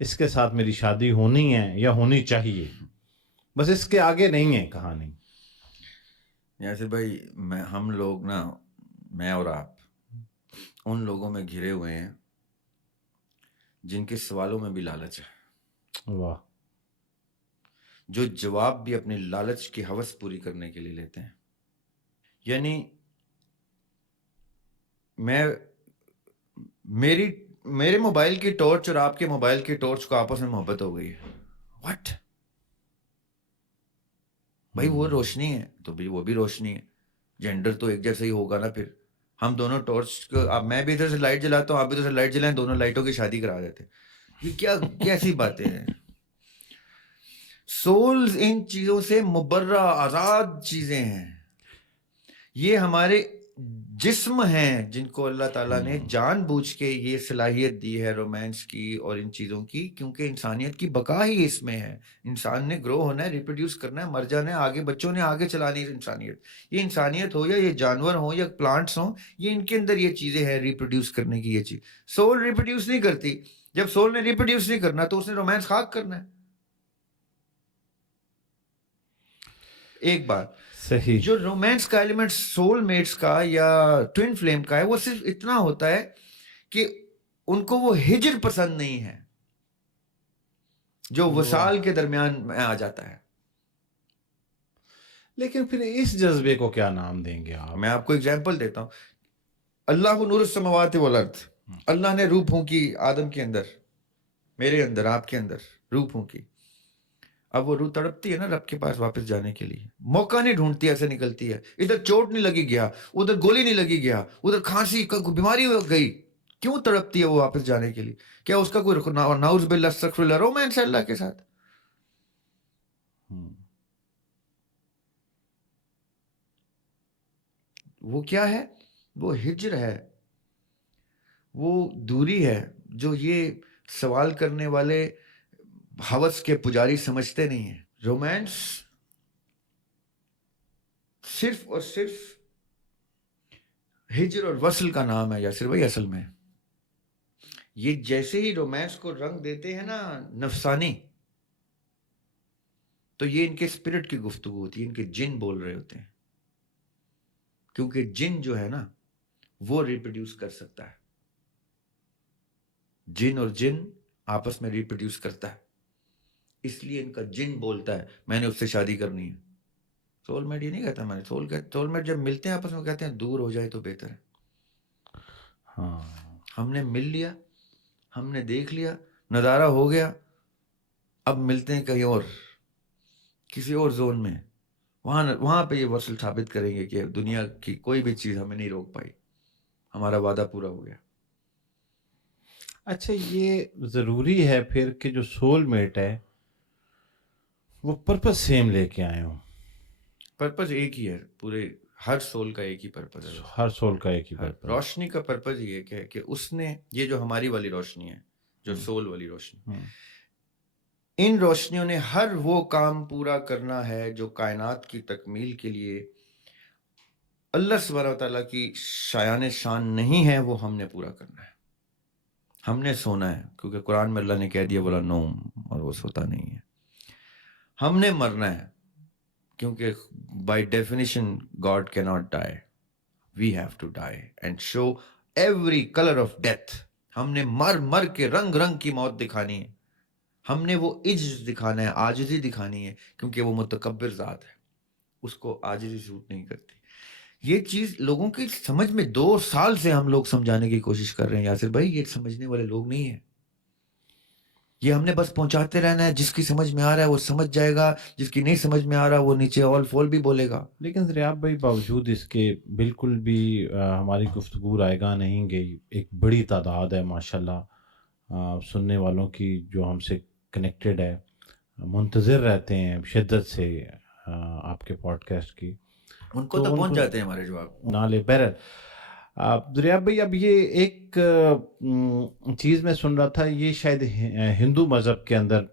اس کے ساتھ میری شادی ہونی ہے یا ہونی چاہیے، بس اس کے آگے نہیں ہے کہانی. یاسر بھائی، ہم لوگ نا، میں اور آپ ان لوگوں میں گھرے ہوئے ہیں جن کے سوالوں میں بھی لالچ ہے. واہ. جو جواب بھی اپنی لالچ کی ہوس پوری کرنے کے لیے لیتے ہیں. یعنی میرے موبائل کی ٹارچ اور آپ کے موبائل کی ٹارچ کو آپس میں محبت ہو گئی ہے. واٹ بھائی، وہ روشنی ہے تو بھی وہ بھی روشنی ہے. جینڈر تو ایک جیسا ہی ہوگا نا. پھر ہم دونوں ٹارچ کو، اب میں بھی ادھر سے لائٹ جلاتا ہوں، آپ بھی ادھر سے لائٹ جلائیں، دونوں لائٹوں کی شادی کرا دیتے. یہ کیا کیسی باتیں ہیں؟ سولز ان چیزوں سے مبرہ آزاد چیزیں ہیں. یہ ہمارے جسم ہیں جن کو اللہ تعالیٰ نے جان بوجھ کے یہ صلاحیت دی ہے رومانس کی اور ان چیزوں کی، کیونکہ انسانیت کی بقا ہی اس میں ہے. انسان نے گرو ہونا ہے، ریپروڈیوس کرنا ہے، مر جانا ہے، آگے بچوں نے آگے چلانی ہے انسانیت. یہ انسانیت ہو یا یہ جانور ہوں یا پلانٹس ہوں، یہ ان کے اندر یہ چیزیں ہیں ریپروڈیوس کرنے کی. یہ چیز سول ریپروڈیوس نہیں کرتی. جب سول نے ریپروڈیوس نہیں کرنا تو اس نے رومانس خاک کرنا ہے. ایک بات صحیح. جو رومانس کا ایلیمنٹ سول میٹس کا یا ٹوئن فلیم کا ہے، وہ صرف اتنا ہوتا ہے کہ ان کو وہ ہجر پسند نہیں ہے جو وصال کے درمیان میں آ جاتا ہے. لیکن پھر اس جذبے کو کیا نام دیں گے آپ؟ میں آپ کو اگزامپل دیتا ہوں. اللہ نور السماوات والارض، اللہ نے روح پھونکی آدم کے اندر، میرے اندر، آپ کے اندر روح پھونکی. اب وہ روح تڑپتی ہے نا رب کے پاس واپس جانے کے لیے، موقع نہیں ڈھونڈتی، ایسے نکلتی ہے. ادھر چوٹ نہیں لگی گیا، ادھر گولی نہیں لگی گیا، ادھر کھانسی بیماری ہو گئی، کیوں تڑپتی ہے وہ واپس جانے کے لیے؟ کیا اس کا کوئی نعوذ باللہ استغفر اللہ رومانس ہے اللہ کے ساتھ؟ وہ کیا ہے؟ وہ ہجر ہے، وہ دوری ہے جو یہ سوال کرنے والے ہوس کے پجاری سمجھتے نہیں ہیں. رومانس صرف اور صرف ہجر اور وصل کا نام ہے یاسر بھائی. اصل میں یہ جیسے ہی رومانس کو رنگ دیتے ہیں نا نفسانی، تو یہ ان کے اسپرٹ کی گفتگو ہوتی ہے، ان کے جن بول رہے ہوتے ہیں. کیونکہ جن جو ہے نا وہ ریپروڈیوس کر سکتا ہے، جن اور جن آپس میں ریپروڈیوس کرتا ہے، اس لیے ان کا جن بولتا ہے میں نے اس سے شادی کرنی ہے. سول میٹ یہ نہیں کہتا میں نے، سول میٹ جب ملتے ہیں آپس میں کہتے ہیں دور ہو جائے تو بہتر ہے. ہم نے مل لیا، ہم نے دیکھ لیا، نظارہ ہو گیا، اب ملتے ہیں کہیں اور، کسی اور زون میں، وہاں پہ یہ وصل ثابت کریں گے کہ دنیا کی کوئی بھی چیز ہمیں نہیں روک پائی، ہمارا وعدہ پورا ہو گیا. اچھا یہ ضروری ہے پھر کہ جو سول میٹ ہے وہ پرپس سیم لے کے آئے ہوں؟ پرپز ایک ہی ہے، پورے ہر سول کا ایک ہی پرپز ہے. ہر سول کا ایک ہی پرپس. روشنی کا پرپز یہ ہے کہ اس نے یہ جو ہماری والی روشنی ہے، جو سول والی روشنی، ان روشنیوں نے ہر وہ کام پورا کرنا ہے جو کائنات کی تکمیل کے لیے اللہ سبحانہ و تعالیٰ کی شایان شان نہیں ہے، وہ ہم نے پورا کرنا ہے. ہم نے سونا ہے کیونکہ قرآن میں اللہ نے کہہ دیا بولا نوم، اور وہ سوتا نہیں ہے. ہم نے مرنا ہے کیونکہ by definition God can not die, we have to die and show every colour of death. ہم نے مر کے رنگ رنگ کی موت دکھانی ہے. ہم نے وہ عجز دکھانا ہے، عاجزی دکھانی ہے، کیونکہ وہ متکبر ذات ہے، اس کو عاجزی سوٹ نہیں کرتی. یہ چیز لوگوں کی سمجھ میں 2 سال سے ہم لوگ سمجھانے کی کوشش کر رہے ہیں یاسر بھائی. یہ سمجھنے والے لوگ نہیں ہیں، یہ ہم نے بس پہنچاتے رہنا ہے. جس کی سمجھ میں آ رہا ہے وہ سمجھ جائے گا، جس کی نہیں سمجھ میں آ رہا وہ نیچے آل فول بھی بولے گا. لیکن ریاض بھائی باوجود اس کے بالکل بھی ہماری گفتگو رائے گاہ نہیں گئی. ایک بڑی تعداد ہے ماشاءاللہ سننے والوں کی جو ہم سے کنیکٹڈ ہے، منتظر رہتے ہیں شدت سے آپ کے پوڈ کاسٹ کی. ان کو تو پہنچ جاتے ہیں ہمارے جواب. نالے بہرحال دریاب بھائی اب یہ ایک چیز میں سن رہا تھا، یہ شاید ہندو مذہب کے اندر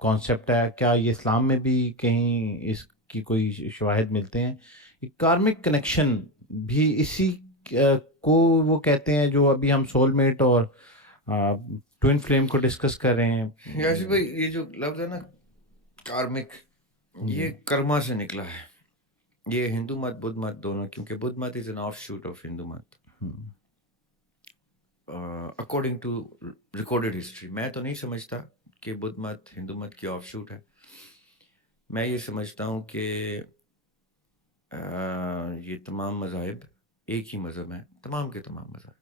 کانسیپٹ ہے، کیا یہ اسلام میں بھی کہیں اس کی کوئی شواہد ملتے ہیں؟ ایک کارمک کنیکشن بھی اسی کو وہ کہتے ہیں جو ابھی ہم سول میٹ اور ٹوین فلیم کو ڈسکس کر رہے ہیں. یاسر بھائی یہ جو لفظ ہے نا کارمک، یہ کرما سے نکلا ہے. یہ ہندو مت بدھ مت دونوں، کیونکہ بدھ مت is an offshoot of Hindu مت اکارڈنگ ٹو ریکارڈڈ ہسٹری. میں تو نہیں سمجھتا کہ بدھ مت ہندو مت کی آف شوٹ ہے. میں یہ سمجھتا ہوں کہ یہ تمام مذاہب ایک ہی مذہب ہیں، تمام کے تمام مذاہب.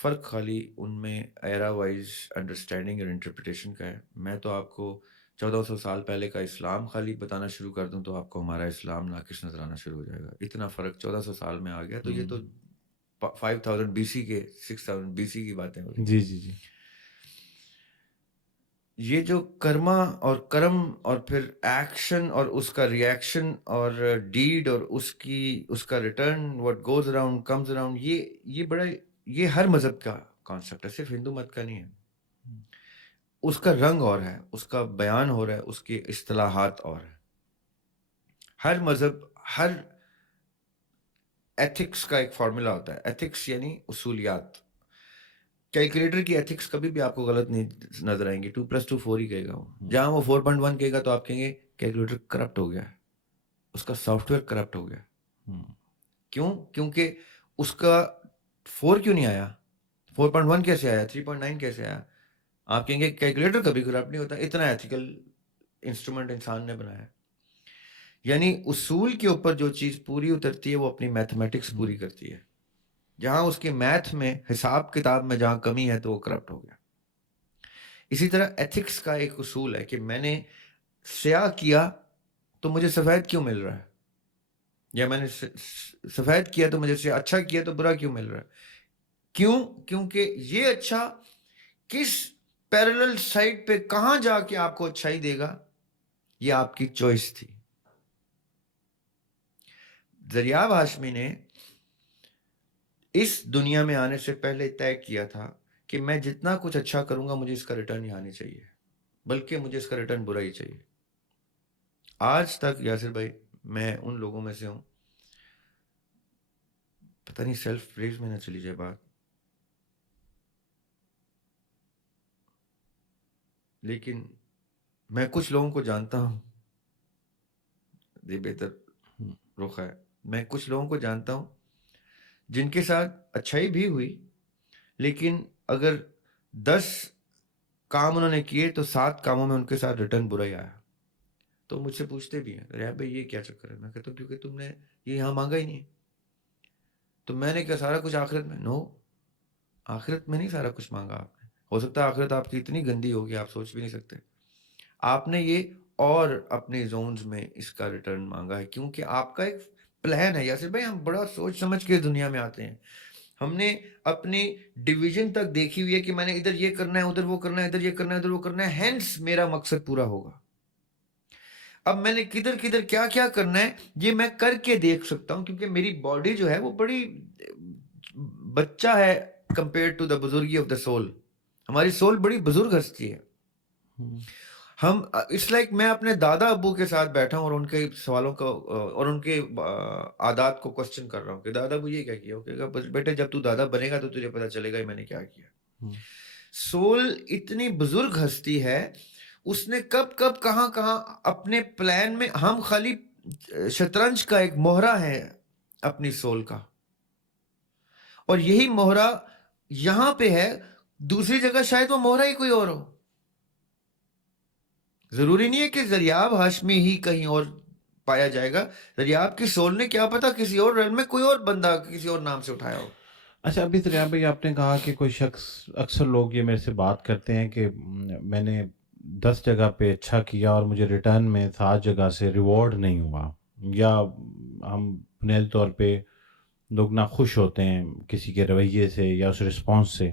فرق خالی ان میں ایرا وائز انڈرسٹینڈنگ اور انٹرپریٹیشن کا ہے. میں تو آپ کو 1400 سال پہلے کا اسلام خالی بتانا شروع کر دوں تو آپ کو ہمارا اسلام ناقص نظر آنا شروع ہو جائے گا. اتنا فرق 1400 سال میں آ گیا. تو یہ تو 5000 BC کے 6000 BC کی باتیں ہو رہی. جی جی جی. یہ جو کرما اور کرم اور پھر ایکشن اور اس کا ریئیکشن اور ڈیڈ اور اس کا return, what goes around comes around, یہ بڑا، یہ ہر مذہب کا کانسیپٹ ہے، صرف ہندو مت کا نہیں ہے. اس کا رنگ اور ہے، اس کا بیان ہو رہا ہے، اس کی اصطلاحات اور ہے. ہر مذہب، ہر ایتھکس کا ایک فارمولا ہوتا ہے. ایتھکس یعنی اصولیات. کیلکولیٹر کی ایتھکس کبھی بھی آپ کو غلط نہیں نظر آئیں گی. 2+2 4 ہی کہے گا. وہ جہاں وہ 4.1 کہے گا تو آپ کہیں گے کیلکولیٹر کرپٹ ہو گیا، اس کا سافٹ ویئر کرپٹ ہو گیا. کیوں؟ کیونکہ اس کا 4 کیوں نہیں آیا، 4.1 کیسے آیا، 3.9 کیسے آیا. آپ کہیں گے کیلکولیٹر کبھی کرپٹ نہیں ہوتا. اتنا ایتھیکل انسٹرومنٹ انسان نے بنایا. یعنی اصول کے اوپر جو چیز پوری اترتی ہے وہ اپنی میتھمیٹکس پوری کرتی ہے. جہاں اس کے میتھ میں حساب کتاب میں جہاں کمی ہے تو وہ کرپٹ ہو گیا. اسی طرح ایتھکس کا ایک اصول ہے کہ میں نے سیاہ کیا تو مجھے سفید کیوں مل رہا ہے, یا میں نے سفید کیا تو مجھے سے اچھا کیا تو برا کیوں مل رہا ہے. کیوں؟ کیونکہ یہ اچھا کس پیرلل سائٹ پہ کہاں جا کے آپ کو اچھائی دے گا, یہ آپ کی چوائس تھی. دریاب ہاشمی نے اس دنیا میں آنے سے پہلے طے کیا تھا کہ میں جتنا کچھ اچھا کروں گا مجھے اس کا ریٹرن ہی آنی چاہیے, بلکہ مجھے اس کا ریٹرن برا ہی چاہیے. آج تک یاسر بھائی میں ان لوگوں میں سے ہوں, پتہ نہیں سیلف پریز میں نہ چلی جائے بات, لیکن میں کچھ لوگوں کو جانتا ہوں, یہ بہتر رخ ہے, میں کچھ لوگوں کو جانتا ہوں جن کے ساتھ اچھائی بھی ہوئی, لیکن اگر 10 کام انہوں نے کیے تو 7 کاموں میں ان کے ساتھ ریٹرن برا ہی آیا. تو مجھ سے پوچھتے بھی ہیں, ریاب بھائی یہ کیا چکر ہے؟ میں کہتا ہوں کیونکہ تم نے یہ یہاں مانگا ہی نہیں. تو میں نے کہا سارا کچھ آخرت میں. نو, آخرت میں نہیں سارا کچھ مانگا آپ نے. ہو سکتا ہے آخرت آپ کی اتنی گندی ہوگی آپ سوچ بھی نہیں سکتے. آپ نے یہ اور اپنے زونز میں اس کا ریٹرن مانگا ہے, کیونکہ آپ کا ایک پلان ہے. یاسر بھائی ہم بڑا سوچ سمجھ کے دنیا میں آتے ہیں. ہم نے اپنی ڈویژن تک دیکھی ہوئی ہے کہ میں نے ادھر یہ کرنا ہے, ادھر وہ کرنا ہے, ادھر یہ کرنا ہے, ادھر وہ کرنا ہے, ہینس میرا مقصد پورا ہوگا. اب میں نے کدھر کدھر کیا کیا کرنا ہے یہ میں کر کے دیکھ سکتا ہوں, کیونکہ میری باڈی جو ہے وہ بڑی بچہ ہے کمپیئر ٹو دا بزرگی آف دا سول. ہماری سول بڑی بزرگ ہستی ہے. ہم اٹس لائک میں اپنے دادا ابو کے ساتھ بیٹھا ہوں اور ان کے سوالوں کو اور ان کے عادات کو کوسچن کر رہا ہوں کہ دادا ابو یہ کیا کیا, وہ کہے گا بس بیٹے جب تو دادا بنے گا تو تجھے پتا چلے گا میں نے کیا کیا. سول اتنی بزرگ ہستی ہے, اس نے کب کب کہاں کہاں اپنے پلان میں, ہم خالی شطرنج کا ایک مہرہ ہے اپنی سول کا, اور یہی مہرہ یہاں پہ ہے, دوسری جگہ شاید وہ مہرہ ہی کوئی اور ہو. ضروری نہیں ہے کہ دریاب ہاشمی ہی کہیں اور پایا جائے گا. دریاب کی سول نے کیا پتا کسی اور ریل میں کوئی اور بندہ کسی اور نام سے اٹھایا ہو. اچھا, ابھی دریاب بھائی آپ نے کہا کہ کوئی شخص, اکثر لوگ یہ میرے سے بات کرتے ہیں کہ میں نے 10 جگہ پہ اچھا کیا اور مجھے ریٹرن میں 7 جگہ سے ریوارڈ نہیں ہوا, یا ہم بنیادی طور پہ لوگ ناخوش ہوتے ہیں کسی کے رویے سے یا اس رسپانس سے,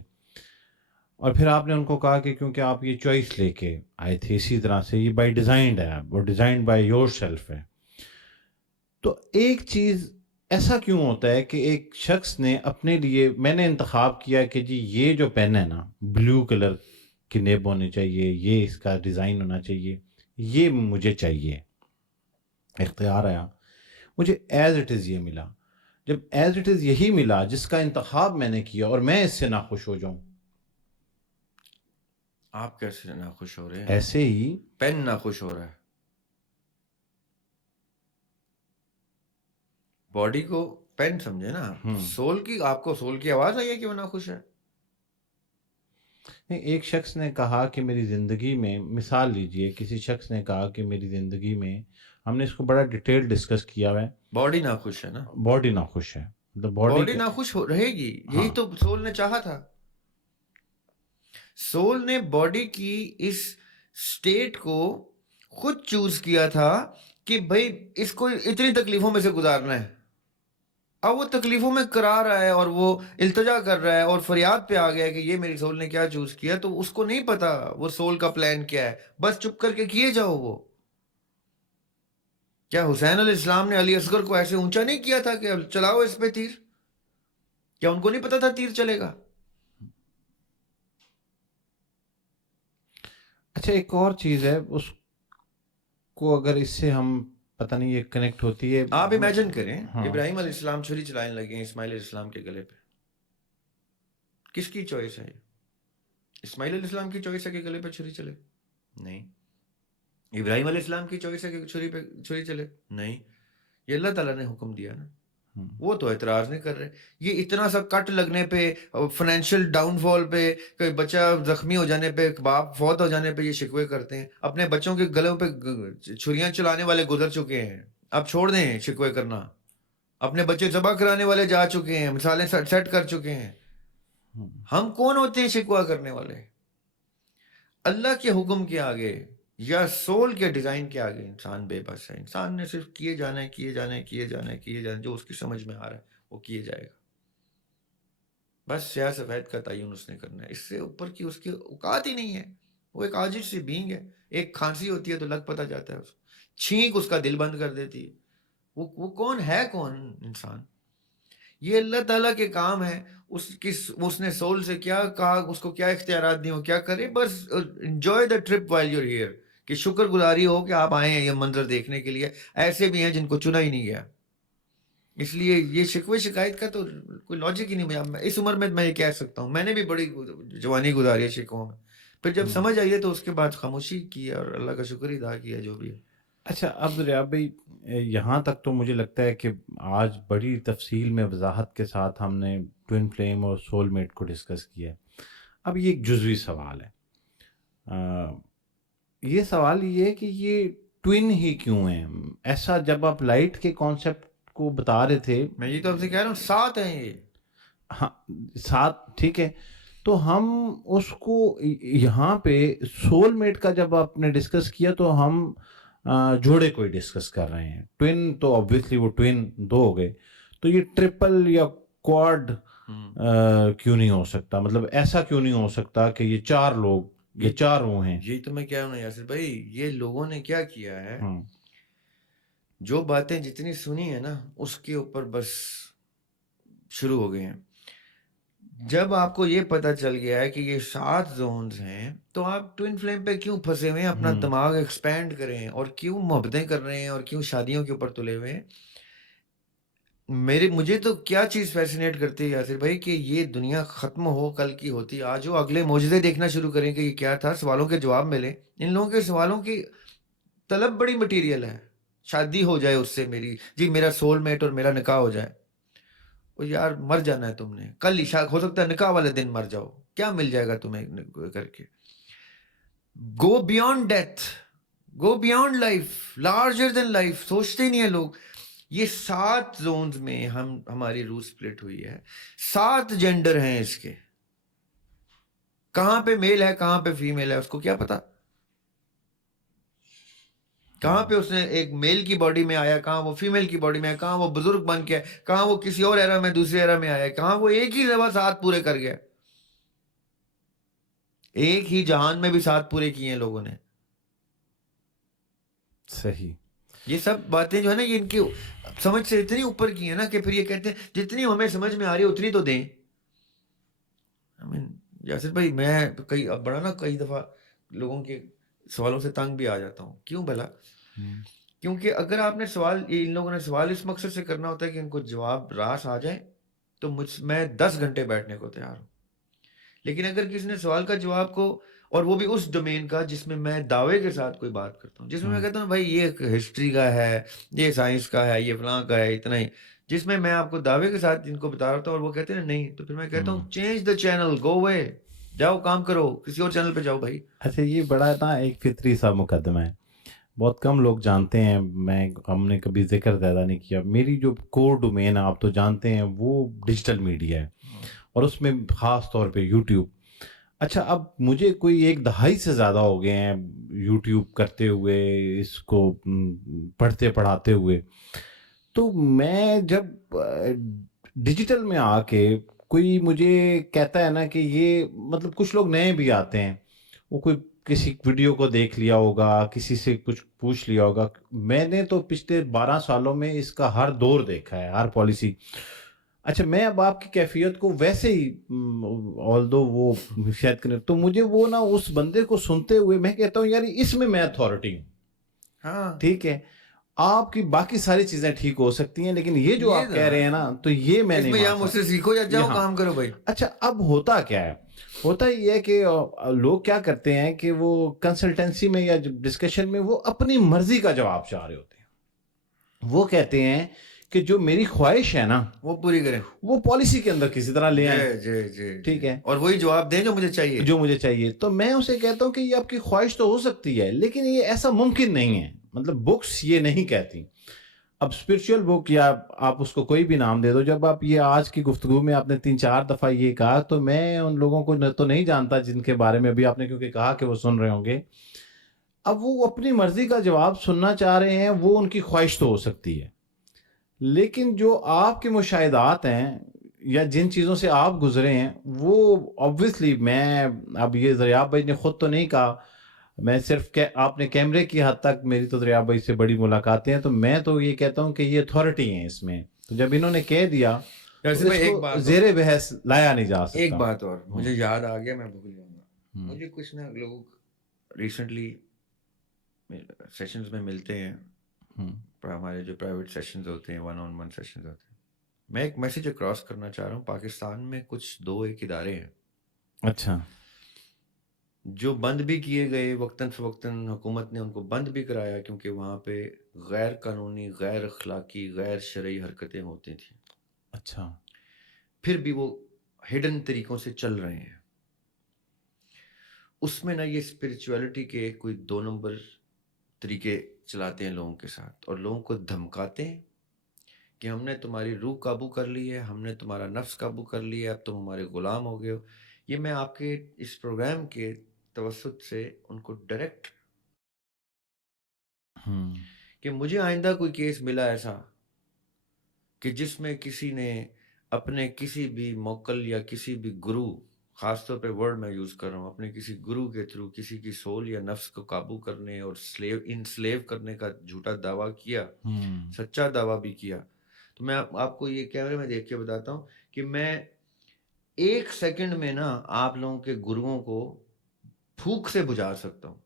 اور پھر آپ نے ان کو کہا کہ کیونکہ آپ یہ چوائس لے کے آئے تھے, اسی طرح سے یہ بائی ڈیزائنڈ ہے, وہ ڈیزائنڈ بائی یور سیلف ہے. تو ایک چیز ایسا کیوں ہوتا ہے کہ ایک شخص نے اپنے لیے, میں نے انتخاب کیا کہ جی یہ جو پین ہے نا بلیو کلر کی نیب ہونی چاہیے, یہ اس کا ڈیزائن ہونا چاہیے, یہ مجھے چاہیے, اختیار آیا, مجھے ایز اٹ از یہ ملا. جب ایز اٹ از یہی ملا جس کا انتخاب میں نے کیا اور میں اس سے ناخوش ہو جاؤں, آپ کیسے ناخوش ہو رہے ہیں؟ ایسے ہی پین ناخوش ہو رہا ہے. باڈی کو پین سمجھے نا, سول کی, آپ کو سول کی آواز آئی ہے کہ وہ ناخوش ہے. ایک شخص نے کہا کہ میری زندگی میں, مثال لیجئے, کسی شخص نے کہا کہ میری زندگی میں, ہم نے اس کو بڑا ڈیٹیل ڈسکس کیا ہے, باڈی ناخوش ہے نا, باڈی ناخوش ہے, مطلب باڈی ناخوش رہے گی. یہی تو سول نے چاہا تھا. سول نے باڈی کی اس سٹیٹ کو خود چوز کیا تھا کہ بھئی اس کو اتنی تکلیفوں میں سے گزارنا ہے. اب وہ تکلیفوں میں کرا رہا ہے اور وہ التجا کر رہا ہے اور فریاد پہ آ گیا کہ یہ میری سول نے کیا چوز کیا, تو اس کو نہیں پتا وہ سول کا پلان کیا ہے, بس چپ کر کے کیے جاؤ. وہ کیا حسین علیہ السلام نے علی اصغر کو ایسے اونچا نہیں کیا تھا کہ چلاؤ اس پہ تیر؟ کیا ان کو نہیں پتا تھا تیر چلے گا؟ اچھا, ایک اور چیز ہے, اس کو اگر اس سے ہم پتہ نہیں یہ کنیکٹ ہوتی ہے. آپ امیجن کریں, ابراہیم علیہ السلام چھری چلانے لگے اسماعیل علیہ السلام کے گلے پہ. کس کی چوائس ہے؟ اسماعیل علیہ السلام کی چوائس ہے کہ گلے پہ چھری چلے؟ نہیں. ابراہیم علیہ السلام کی چوائس ہے کہ چھری چلے؟ نہیں. یہ اللہ تعالیٰ نے حکم دیا نا. وہ تو اعتراض نہیں کر رہے. یہ اتنا سا کٹ لگنے پہ, فائنینشیل ڈاؤن فال پہ, کوئی بچہ زخمی ہو جانے پہ, باپ فوت ہو جانے پہ یہ شکوے کرتے ہیں. اپنے بچوں کے گلوں پہ چھریاں چلانے والے گزر چکے ہیں, اب چھوڑ دیں شکوے کرنا, اپنے بچے ذبح کرانے والے جا چکے ہیں, مثالیں سیٹ کر چکے ہیں. ہم کون ہوتے ہیں شکوہ کرنے والے؟ اللہ کے حکم کے آگے یا سول کے ڈیزائن کے آگے انسان بے بس ہے. انسان نے صرف کیے جانا ہے, کیے جانا ہے, کیے جانا ہے, کیے جانا ہے, جو اس کی سمجھ میں آ رہا ہے وہ کیے جائے گا. بس سیاہ سفید کا تعین اس نے کرنا ہے, اس سے اوپر کی اس کی اوقات ہی نہیں ہے. وہ ایک عاجز سی بینگ ہے. ایک کھانسی ہوتی ہے تو لگ پتہ جاتا ہے اس کو, چھینک اس کا دل بند کر دیتی ہے. وہ کون ہے, کون انسان؟ یہ اللہ تعالیٰ کے کام ہے. اس نے سول سے کیا کہا, اس کو کیا اختیارات دی, وہ کیا کرے, بس enjoy the trip while you are here, کہ شکر گزاری ہو کہ آپ آئے ہیں یہ منظر دیکھنے کے لیے. ایسے بھی ہیں جن کو چنا ہی نہیں گیا. اس لیے یہ شکوے شکایت کا تو کوئی لاجک ہی نہیں. اس عمر میں یہ کہہ سکتا ہوں, میں نے بھی بڑی جوانی گزاری ہے شکووں میں. پھر جب سمجھ آئی ہے تو اس کے بعد خاموشی کی اور اللہ کا شکر ہی ادا کیا جو بھی ہے. اچھا, اب ریاض بھائی یہاں تک تو مجھے لگتا ہے کہ آج بڑی تفصیل میں وضاحت کے ساتھ ہم نے ٹوئن فلیم اور سول میٹ کو ڈسکس کیا ہے. اب یہ ایک جزوی سوال ہے. یہ سوال یہ ہے کہ یہ ٹوئن ہی کیوں ہیں ایسا؟ جب آپ لائٹ کے کانسیپٹ کو بتا رہے تھے, میں یہ تو آپ سے کہہ رہا ہوں, ساتھ ہیں یہ. ہاں ساتھ, ٹھیک ہے. تو ہم اس کو یہاں پہ سول میٹ کا جب آپ نے ڈسکس کیا تو ہم جوڑے کوئی ڈسکس کر رہے ہیں. ٹوئن تو آبویسلی وہ ٹوئن دو ہو گئے, تو یہ ٹرپل یا کوارڈ کیوں نہیں ہو سکتا؟ مطلب ایسا کیوں نہیں ہو سکتا کہ یہ چار لوگ, یہ چار وہ ہیں؟ یہی تو میں کہہ رہا ہوں یاسر بھائی, یہ لوگوں نے کیا کیا ہے, جو باتیں جتنی سنی ہے نا اس کے اوپر بس شروع ہو گئے ہیں. جب آپ کو یہ پتہ چل گیا ہے کہ یہ 7 زونز ہیں تو آپ ٹوئن فلیم پہ کیوں پھنسے ہوئے ہیں؟ اپنا دماغ ایکسپینڈ کریں, اور کیوں محبتیں کر رہے ہیں, اور کیوں شادیوں کے اوپر تلے ہوئے ہیں. مجھے تو کیا چیز فیسینیٹ کرتی ہے یاسر بھائی, کہ یہ دنیا ختم ہو کل کی ہوتی, آج وہ اگلے معجزے دیکھنا شروع کریں کہ یہ کیا تھا, سوالوں کے جواب ملے. ان لوگوں کے سوالوں کی طلب بڑی مٹیریل ہے. شادی ہو جائے اس سے میری, جی میرا سول میٹ اور میرا نکاح ہو جائے. وہ یار مر جانا ہے تم نے, کل عشاء ہو سکتا ہے نکاح والے دن مر جاؤ, کیا مل جائے گا تمہیں کر کے؟ Go beyond death, go beyond life, larger then life. سوچتے نہیں ہیں لوگ. یہ 7 زونز میں ہماری روح سپلٹ ہوئی ہے. 7 جینڈر ہیں اس کے. کہاں پہ میل ہے کہاں پہ فیمیل ہے اس کو کیا پتا؟ کہاں پہ اس نے ایک میل کی باڈی میں آیا, کہاں وہ فیمیل کی باڈی میں آیا, کہاں وہ بزرگ بن کے, کہاں وہ کسی اور ایرا میں دوسرے ایرا میں آیا, کہاں وہ ایک ہی دفعہ 7 پورے کر گیا. ایک ہی جہان میں بھی 7 پورے کیے ہیں لوگوں نے. صحیح. یہ سب باتیں جو ہے نا یہ ان کی سمجھ سے اتنی اوپر کی ہیں نا کہ پھر یہ کہتے ہیں جتنی ہمیں سمجھ میں آ رہی ہے اتنی تو دیں. یاسر بھائی میں کئی دفعہ لوگوں کے سوالوں سے تنگ بھی آ جاتا ہوں. کیوں بھلا؟ کیونکہ اگر آپ نے سوال, ان لوگوں نے سوال اس مقصد سے کرنا ہوتا ہے کہ ان کو جواب راس آ جائے, تو میں 10 گھنٹے بیٹھنے کو تیار ہوں. لیکن اگر کسی نے سوال کا جواب کو, اور وہ بھی اس ڈومین کا جس میں میں دعوے کے ساتھ کوئی بات کرتا ہوں, جس میں میں کہتا ہوں بھائی یہ ہسٹری کا ہے, یہ سائنس کا ہے, یہ فلاں کا ہے, اتنا ہی, جس میں آپ کو دعوے کے ساتھ ان کو بتا رہا ہوں اور وہ کہتے ہیں نہیں, تو پھر میں کہتا ہوں چینج دا چینل, گو اوے, جاؤ کام کرو, کسی اور چینل پہ جاؤ بھائی. اچھا, یہ بڑا نا ایک فطری سا مقدمہ ہے, بہت کم لوگ جانتے ہیں. ہم نے کبھی ذکر زیادہ نہیں کیا. میری جو کور ڈومین آپ تو جانتے ہیں وہ ڈیجیٹل میڈیا ہے, اور اس میں خاص طور پہ یوٹیوب. اچھا, اب مجھے کوئی 1 دہائی سے زیادہ ہو گئے ہیں یوٹیوب کرتے ہوئے, اس کو پڑھتے پڑھاتے ہوئے. تو میں جب ڈیجیٹل میں آ کے کوئی مجھے کہتا ہے نا کہ یہ, مطلب کچھ لوگ نئے بھی آتے ہیں, وہ کوئی کسی ویڈیو کو دیکھ لیا ہوگا, کسی سے کچھ پوچھ لیا ہوگا. میں نے تو پچھلے 12 سالوں میں اس کا ہر دور دیکھا ہے, ہر پالیسی. اچھا, میں اب آپ کی کیفیت کو ویسے ہی آلدو وہ شاید کریں, تو مجھے وہ نا اس بندے کو سنتے ہوئے میں کہتا ہوں یار اس میں اتھارٹی ہوں. ہاں ٹھیک ہے, آپ کی باقی ساری چیزیں ٹھیک ہو سکتی ہیں, لیکن یہ جو آپ کہہ رہے ہیں نا, تو یہ میں نہیں یہاں مجھ سے سیکھو یا جاؤ کام کرو بھائی. اچھا, اب ہوتا کیا ہے؟ ہوتا یہ ہے کہ لوگ کیا کرتے ہیں کہ وہ کنسلٹنسی میں یا ڈسکشن میں وہ اپنی مرضی کا جواب چاہ رہے ہوتے ہیں. وہ کہتے ہیں کہ جو میری خواہش ہے نا وہ پوری کریں, وہ پالیسی کے اندر کسی طرح لے آئیں. جی ٹھیک ہے, اور وہی جواب دیں جو مجھے چاہیے. تو میں اسے کہتا ہوں کہ یہ آپ کی خواہش تو ہو سکتی ہے, لیکن یہ ایسا ممکن نہیں ہے. مطلب بکس یہ نہیں کہتی. اب اسپرچل بک یا آپ اس کو کوئی بھی نام دے دو، جب آپ یہ آج کی گفتگو میں آپ نے 3-4 دفعہ یہ کہا، تو میں ان لوگوں کو تو نہیں جانتا جن کے بارے میں ابھی آپ نے کیونکہ کہا کہ وہ سن رہے ہوں گے. اب وہ اپنی مرضی کا جواب سننا چاہ رہے ہیں، وہ ان کی خواہش تو ہو سکتی ہے، لیکن جو آپ کے مشاہدات ہیں یا جن چیزوں سے آپ گزرے ہیں، وہ obviously میں اب یہ دریاب بھائی نے خود تو نہیں کہا، میں صرف کہ آپ نے کیمرے کی حد تک، میری تو دریاب بھائی سے بڑی ملاقاتیں ہیں، تو میں تو یہ کہتا ہوں کہ یہ اتھارٹی ہیں اس میں، تو جب انہوں نے کہہ دیا تو یاسر اس بھائی ایک کو بات اور، زیر بحث لایا نہیں جا ایک سکتا. بات اور ہوں، مجھے یاد آ گیا، میں بھول جاؤں گا. ہوں، مجھے کچھ نا لوگ ریسنٹلی سیشنز میں ملتے ہیں، ہوں، ہمارے جو پرائیویٹ سیشنز ہوتے ہیں، 1-on-1 سیشنز ہوتے ہیں. میں ایک میسیج اکراس کرنا چاہ رہا ہوں. پاکستان میں کچھ 2-1 ادارے ہیں اچھا، جو بند بھی کیے گئے، وقتاً فوقتاً حکومت نے ان کو بند بھی کرایا کیونکہ وہاں پہ غیر قانونی، غیر اخلاقی، غیر شرعی حرکتیں ہوتی تھیں. اچھا، پھر بھی وہ ہڈن طریقوں سے چل رہے ہیں. اس میں نا یہ اسپرچویلٹی کے کوئی 2 نمبر طریقے چلاتے ہیں لوگوں کے ساتھ، اور لوگوں کو دھمکاتے ہیں کہ ہم نے تمہاری روح قابو کر لی ہے، ہم نے تمہارا نفس قابو کر لیا ہے، اب تم ہمارے غلام ہو گئے ہو. یہ میں آپ کے اس پروگرام کے توسط سے ان کو ڈائریکٹ، ہوں، کہ مجھے آئندہ کوئی کیس ملا ایسا کہ جس میں کسی نے اپنے کسی بھی موکل یا کسی بھی گرو، خاص طور پہ ورڈ میں یوز کر رہا ہوں، اپنے کسی گرو کے تھرو کسی کی سول یا نفس کو قابو کرنے اور انسلیو کرنے کا جھوٹا دعویٰ کیا، ہوں، سچا دعویٰ بھی کیا. تو میں آپ کو یہ کیمرے میں دیکھ کے بتاتا ہوں کہ میں 1 سیکنڈ میں نا آپ لوگوں کے گروؤں کو پھونک سے بجھا سکتا ہوں.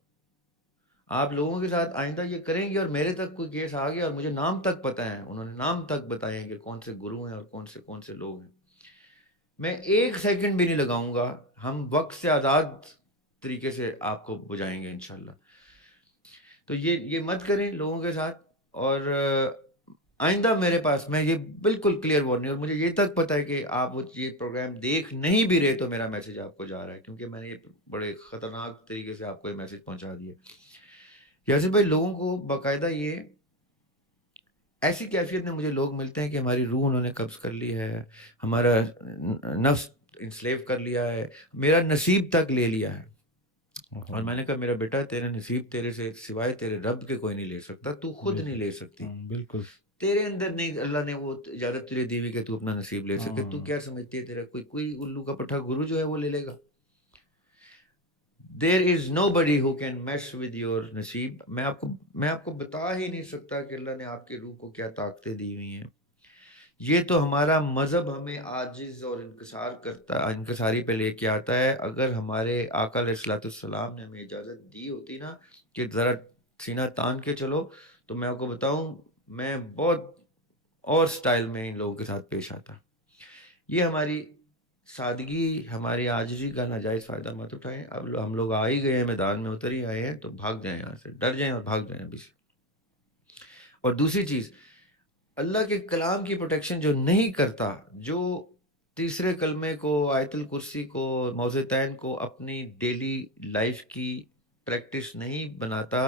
آپ لوگوں کے ساتھ آئندہ یہ کریں گے اور میرے تک کوئی کیس آ گیا اور مجھے نام تک پتہ ہے، انہوں نے نام تک بتائے ہیں کہ کون سے گرو ہیں اور کون سے لوگ ہیں، میں 1 سیکنڈ بھی نہیں لگاؤں گا. ہم وقت سے آزاد طریقے سے آپ کو بجائیں گے انشاءاللہ. تو یہ مت کریں لوگوں کے ساتھ. اور آئندہ میرے پاس، میں یہ بالکل کلیئر وارننگ، اور مجھے یہ تک پتہ ہے کہ آپ یہ پروگرام دیکھ نہیں بھی رہے تو میرا میسج آپ کو جا رہا ہے، کیونکہ میں نے یہ بڑے خطرناک طریقے سے آپ کو یہ میسج پہنچا دیا. یاسر بھائی، لوگوں کو باقاعدہ یہ ایسی کیفیت میں مجھے لوگ ملتے ہیں کہ ہماری روح انہوں نے قبض کر لی ہے، ہمارا نفس انسلیو کر لیا ہے، میرا نصیب تک لے لیا ہے. اور میں نے کہا میرا بیٹا، تیرا نصیب تیرے سے سوائے تیرے رب کے کوئی نہیں لے سکتا، تو خود نہیں لے سکتی. بالکل، تیرے اندر نہیں، اللہ نے وہ اجازت تجھے دی ہوئی کہ تو اپنا نصیب لے سکے. تو ہاں، کیا سمجھتی ہے تیرا کوئی الو کا پٹھا گرو جو ہے وہ لے لے گا؟ There is nobody who can mess with your نصیب. میں آپ کو بتا ہی نہیں سکتا کہ اللہ نے آپ کے روح کو کیا طاقتیں دی ہوئی ہیں. یہ تو ہمارا مذہب ہمیں عاجز اور انکساری پہ لے کے آتا ہے. اگر ہمارے آقا علیہ الصلوۃ والسلام نے ہمیں اجازت دی ہوتی نا کہ ذرا سینہ تان کے چلو، تو میں آپ کو بتاؤں میں بہت اور سٹائل میں ان لوگوں کے ساتھ پیش آتا. یہ ہماری سادگی، ہماری عاجزی کا ناجائز فائدہ مت اٹھائیں. اب ہم لوگ آ ہی گئے ہیں، میدان میں اتر ہی آئے ہیں، تو بھاگ جائیں یہاں سے، ڈر جائیں اور بھاگ جائیں ابھی سے. اور دوسری چیز، اللہ کے کلام کی پروٹیکشن جو نہیں کرتا، جو تیسرے کلمے کو، آیت الکرسی کو، موضعتین کو اپنی ڈیلی لائف کی پریکٹس نہیں بناتا،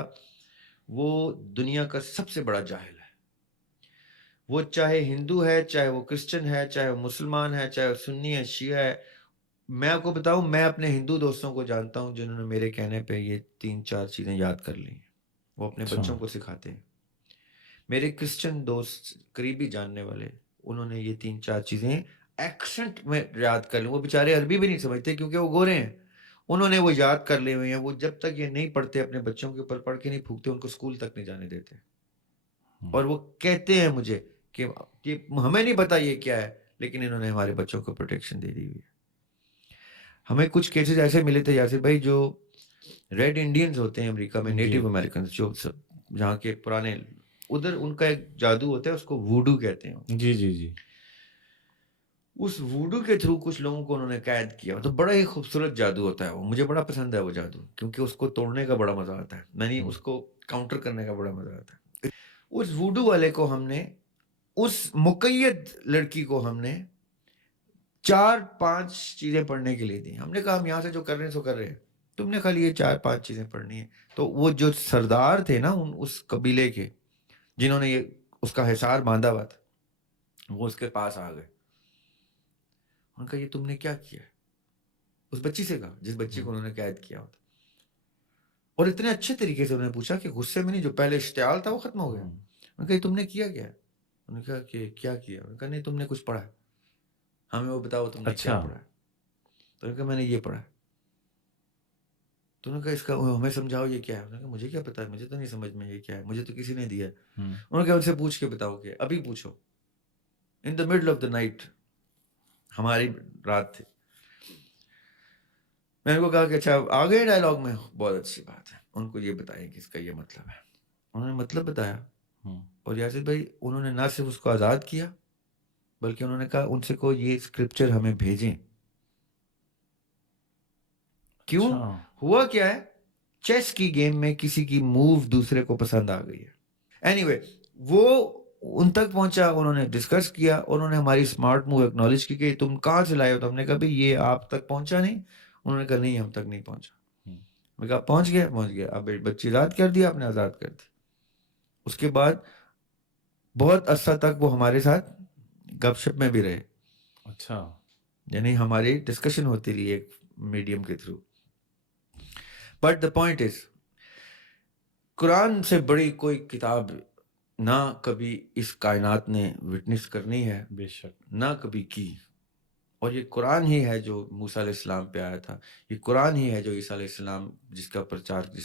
وہ دنیا کا سب سے بڑا جاہل ہے. وہ چاہے ہندو ہے، چاہے وہ کرسچن ہے، چاہے وہ مسلمان ہے، چاہے وہ سنی ہے، شیعہ ہے. میں آپ کو بتاؤں، میں اپنے ہندو دوستوں کو جانتا ہوں جنہوں نے میرے کہنے پہ یہ 3-4 چیزیں یاد کر لی ہیں، وہ اپنے اچھا، بچوں کو سکھاتے ہیں. میرے کرسچن دوست قریبی جاننے والے، انہوں نے یہ 3-4 چیزیں ایکسنٹ میں یاد کر لی. وہ بیچارے عربی بھی نہیں سمجھتے کیونکہ وہ گورے ہیں، انہوں نے وہ یاد کر لیے ہوئے ہیں. وہ جب تک یہ نہیں پڑھتے، اپنے بچوں کے اوپر پڑھ کے نہیں پھونکتے، ان کو اسکول تک نہیں جانے دیتے. اور وہ کہتے ہیں مجھے کہ ہمیں نہیں پتا یہ کیا ہے، لیکن انہوں نے ہمارے بچوں کو پروٹیکشن دے دی ہوئی ہے. ہمیں کچھ کیسز ایسے ملے تھے یاسر بھائی، جو ریڈ انڈینز ہوتے ہیں امریکہ میں، جی، نیٹو امریکنز، جو جہاں کے پرانے، ادھر ان کا ایک جادو ہوتا ہے، اس کو ووڈو کہتے ہیں. جی، جی، جی، اس ووڈو کے تھرو کچھ لوگوں کو انہوں نے قید کیا. تو بڑا ہی خوبصورت جادو ہوتا ہے وہ، مجھے بڑا پسند ہے وہ جادو، کیونکہ اس کو توڑنے کا بڑا مزہ آتا ہے، نہیں اس کو کاؤنٹر کرنے کا بڑا مزہ آتا ہے. اس ووڈو والے کو ہم نے، اس مقید لڑکی کو ہم نے 4-5 چیزیں پڑھنے کے لیے دی. ہم نے کہا ہم یہاں سے جو کر رہے ہیں سو کر رہے ہیں، تم نے خالی یہ 4-5 چیزیں پڑھنی ہیں. تو وہ جو سردار تھے نا اس قبیلے کے، جنہوں نے یہ اس کا حصار باندھا ہوا تھا, وہ اس کے پاس آ گئے. ان کا یہ تم نے کیا کیا؟ اس بچی سے کہا جس بچی کو انہوں نے قید کیا ہوتا, اور اتنے اچھے طریقے سے انہوں نے پوچھا کہ غصے میں نہیں, جو پہلے اشتعال تھا وہ ختم ہو گیا. انہوں نے کہا یہ تم نے کیا کیا؟ انہوں نے کہا کہ کیا کیا؟ انہوں نے کہا نہیں تم نے کچھ پڑھا, ہمیں وہ بتاؤ تم نے کیا پڑھا. تو انہوں نے کہا میں نے یہ پڑھا. تو انہوں نے کہا اس کا ہمیں سمجھاؤ یہ کیا ہے. انہوں نے کہا مجھے کیا پتا ہے, مجھے تو نہیں سمجھ میں یہ کیا ہے, مجھے تو کسی نے دیا ہے. انہوں نے کہا ان سے پوچھ کے بتاؤ کہ ابھی پوچھو. In the middle of the night, ہماری رات تھی. میں نے کو کہا کہ اچھا آ گئے ڈائلاگ میں, بہت اچھی بات ہے, ان کو یہ بتائیں کہ اس کا یہ مطلب ہے. انہوں نے مطلب بتایا, اور یاسر بھائی انہوں نے نہ صرف اس کو آزاد کیا بلکہ انہوں نے کہا ان سے کو یہ اسکرپچر ہمیں بھیجیں. کیوں؟ ہوا کیا ہے, چیس کی گیم میں کسی کی موو دوسرے کو پسند آ گئی ہے. اینی وے وہ ان تک پہنچا, انہوں نے ڈسکس کیا, انہوں نے ہماری اسمارٹ موو ایکنالج کی کہ تم کہاں سے لائے ہو. تو ہم نے کہا بھائی یہ آپ تک پہنچا نہیں. انہوں نے کہا نہیں ہم تک نہیں پہنچا. میں کہا پہنچ گیا. اب بچی آزاد کر دیا, آپ نے آزاد کر دی. اس کے بعد بہت عرصہ تک وہ ہمارے ساتھ گپ شپ میں بھی رہے. اچھا, یعنی ہماری ڈسکشن ہوتی رہی ایک میڈیم کے through. But the point is, Quran سے بڑی کوئی کتاب نہ کبھی اس کائنات نے وٹنس کرنی ہے, بے شک, نہ کبھی کی. اور یہ قرآن ہی ہے جو موسیٰ علیہ السلام پہ آیا تھا. یہ قرآن ہی ہے جو عیسیٰ علیہ السلام جس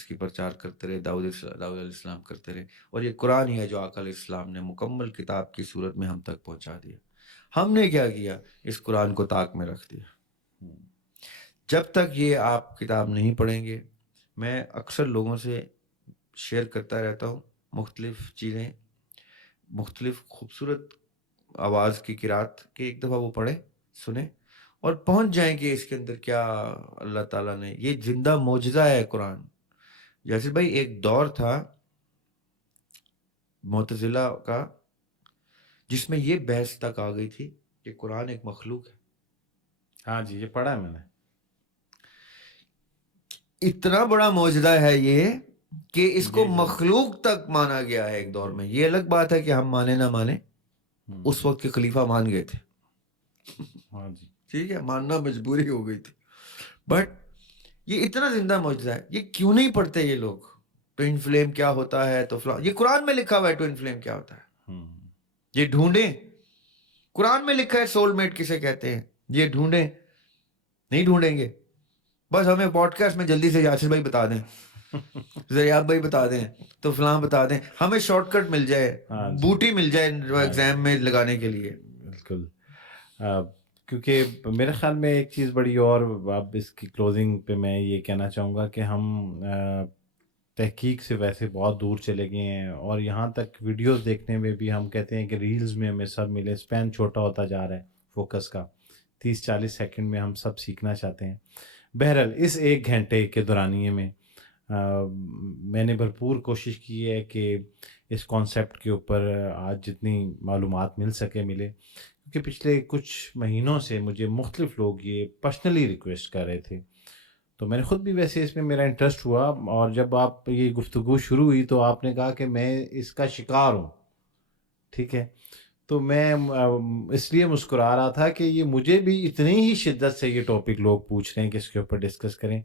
کی پرچار کرتے رہے, داؤد علیہ السلام کرتے رہے. اور یہ قرآن ہی ہے جو آقا علیہ السلام نے مکمل کتاب کی صورت میں ہم تک پہنچا دیا. ہم نے کیا کیا, اس قرآن کو طاق میں رکھ دیا. جب تک یہ آپ کتاب نہیں پڑھیں گے, میں اکثر لوگوں سے شیئر کرتا رہتا ہوں مختلف چیزیں, مختلف خوبصورت آواز کی قرات, کہ ایک دفعہ وہ پڑھیں, سنیں, اور پہنچ جائیں کہ اس کے اندر کیا اللہ تعالیٰ نے, یہ زندہ معجزہ ہے قرآن. جیسے بھائی ایک دور تھا معتزلہ کا جس میں یہ بحث تک آ گئی تھی کہ قرآن ایک مخلوق ہے. ہاں جی, یہ پڑھا ہے میں نے. اتنا بڑا معجزہ ہے یہ کہ اس کو مخلوق تک مانا گیا ہے ایک دور میں. یہ الگ بات ہے کہ ہم مانے نہ مانے, اس وقت کے خلیفہ مان گئے تھے. ہاں جی, ٹھیک ہے, ماننا مجبوری ہو گئی تھی. بٹ یہ اتنا زندہ معجزہ ہے, یہ کیوں نہیں پڑھتے یہ لوگ؟ ٹوئن فلیم کیا ہوتا ہے, تو یہ قرآن میں لکھا ہوا ہے ٹوئن فلیم کیا ہوتا ہے. یہ ڈھونڈیں, قرآن میں لکھا ہے سول میٹ کسے کہتے ہیں, یہ ڈھونڈیں. نہیں ڈھونڈیں گے, بس ہمیں پوڈ کاسٹ میں جلدی سے یاسر بھائی بتا دیں, زیاد بھائی بتا دیں, تو فلاں بتا دیں, ہمیں شارٹ کٹ مل جائے, بوٹی مل جائے ایگزام میں لگانے کے لیے. بالکل, کیونکہ میرے خیال میں ایک چیز بڑی, اور اب اس کی کلوزنگ پہ میں یہ کہنا چاہوں گا کہ ہم تحقیق سے ویسے بہت دور چلے گئے ہیں, اور یہاں تک ویڈیوز دیکھنے میں بھی ہم کہتے ہیں کہ ریلز میں ہمیں سب ملے, اسپین چھوٹا ہوتا جا رہا ہے فوکس کا, 30-40 سیکنڈ میں ہم سب سیکھنا چاہتے ہیں. بہرحال اس 1 گھنٹے کے دورانیے میں میں نے بھرپور کوشش کی ہے کہ اس کانسیپٹ کے اوپر آج جتنی معلومات مل سکے ملے, کیونکہ پچھلے کچھ مہینوں سے مجھے مختلف لوگ یہ پرسنلی ریکویسٹ کر رہے تھے, تو میں نے خود بھی ویسے اس میں میرا انٹرسٹ ہوا. اور جب آپ یہ گفتگو شروع ہوئی تو آپ نے کہا کہ میں اس کا شکار ہوں, ٹھیک ہے, تو میں اس لیے مسکرا رہا تھا کہ یہ مجھے بھی اتنی ہی شدت سے یہ ٹاپک لوگ پوچھ رہے ہیں کہ اس کے اوپر ڈسکس کریں.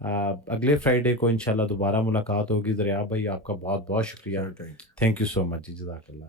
اگلے فرائیڈے کو انشاءاللہ دوبارہ ملاقات ہوگی. دریا بھائی آپ کا بہت بہت شکریہ, تھینک یو سو مچ جی, جزاک اللہ.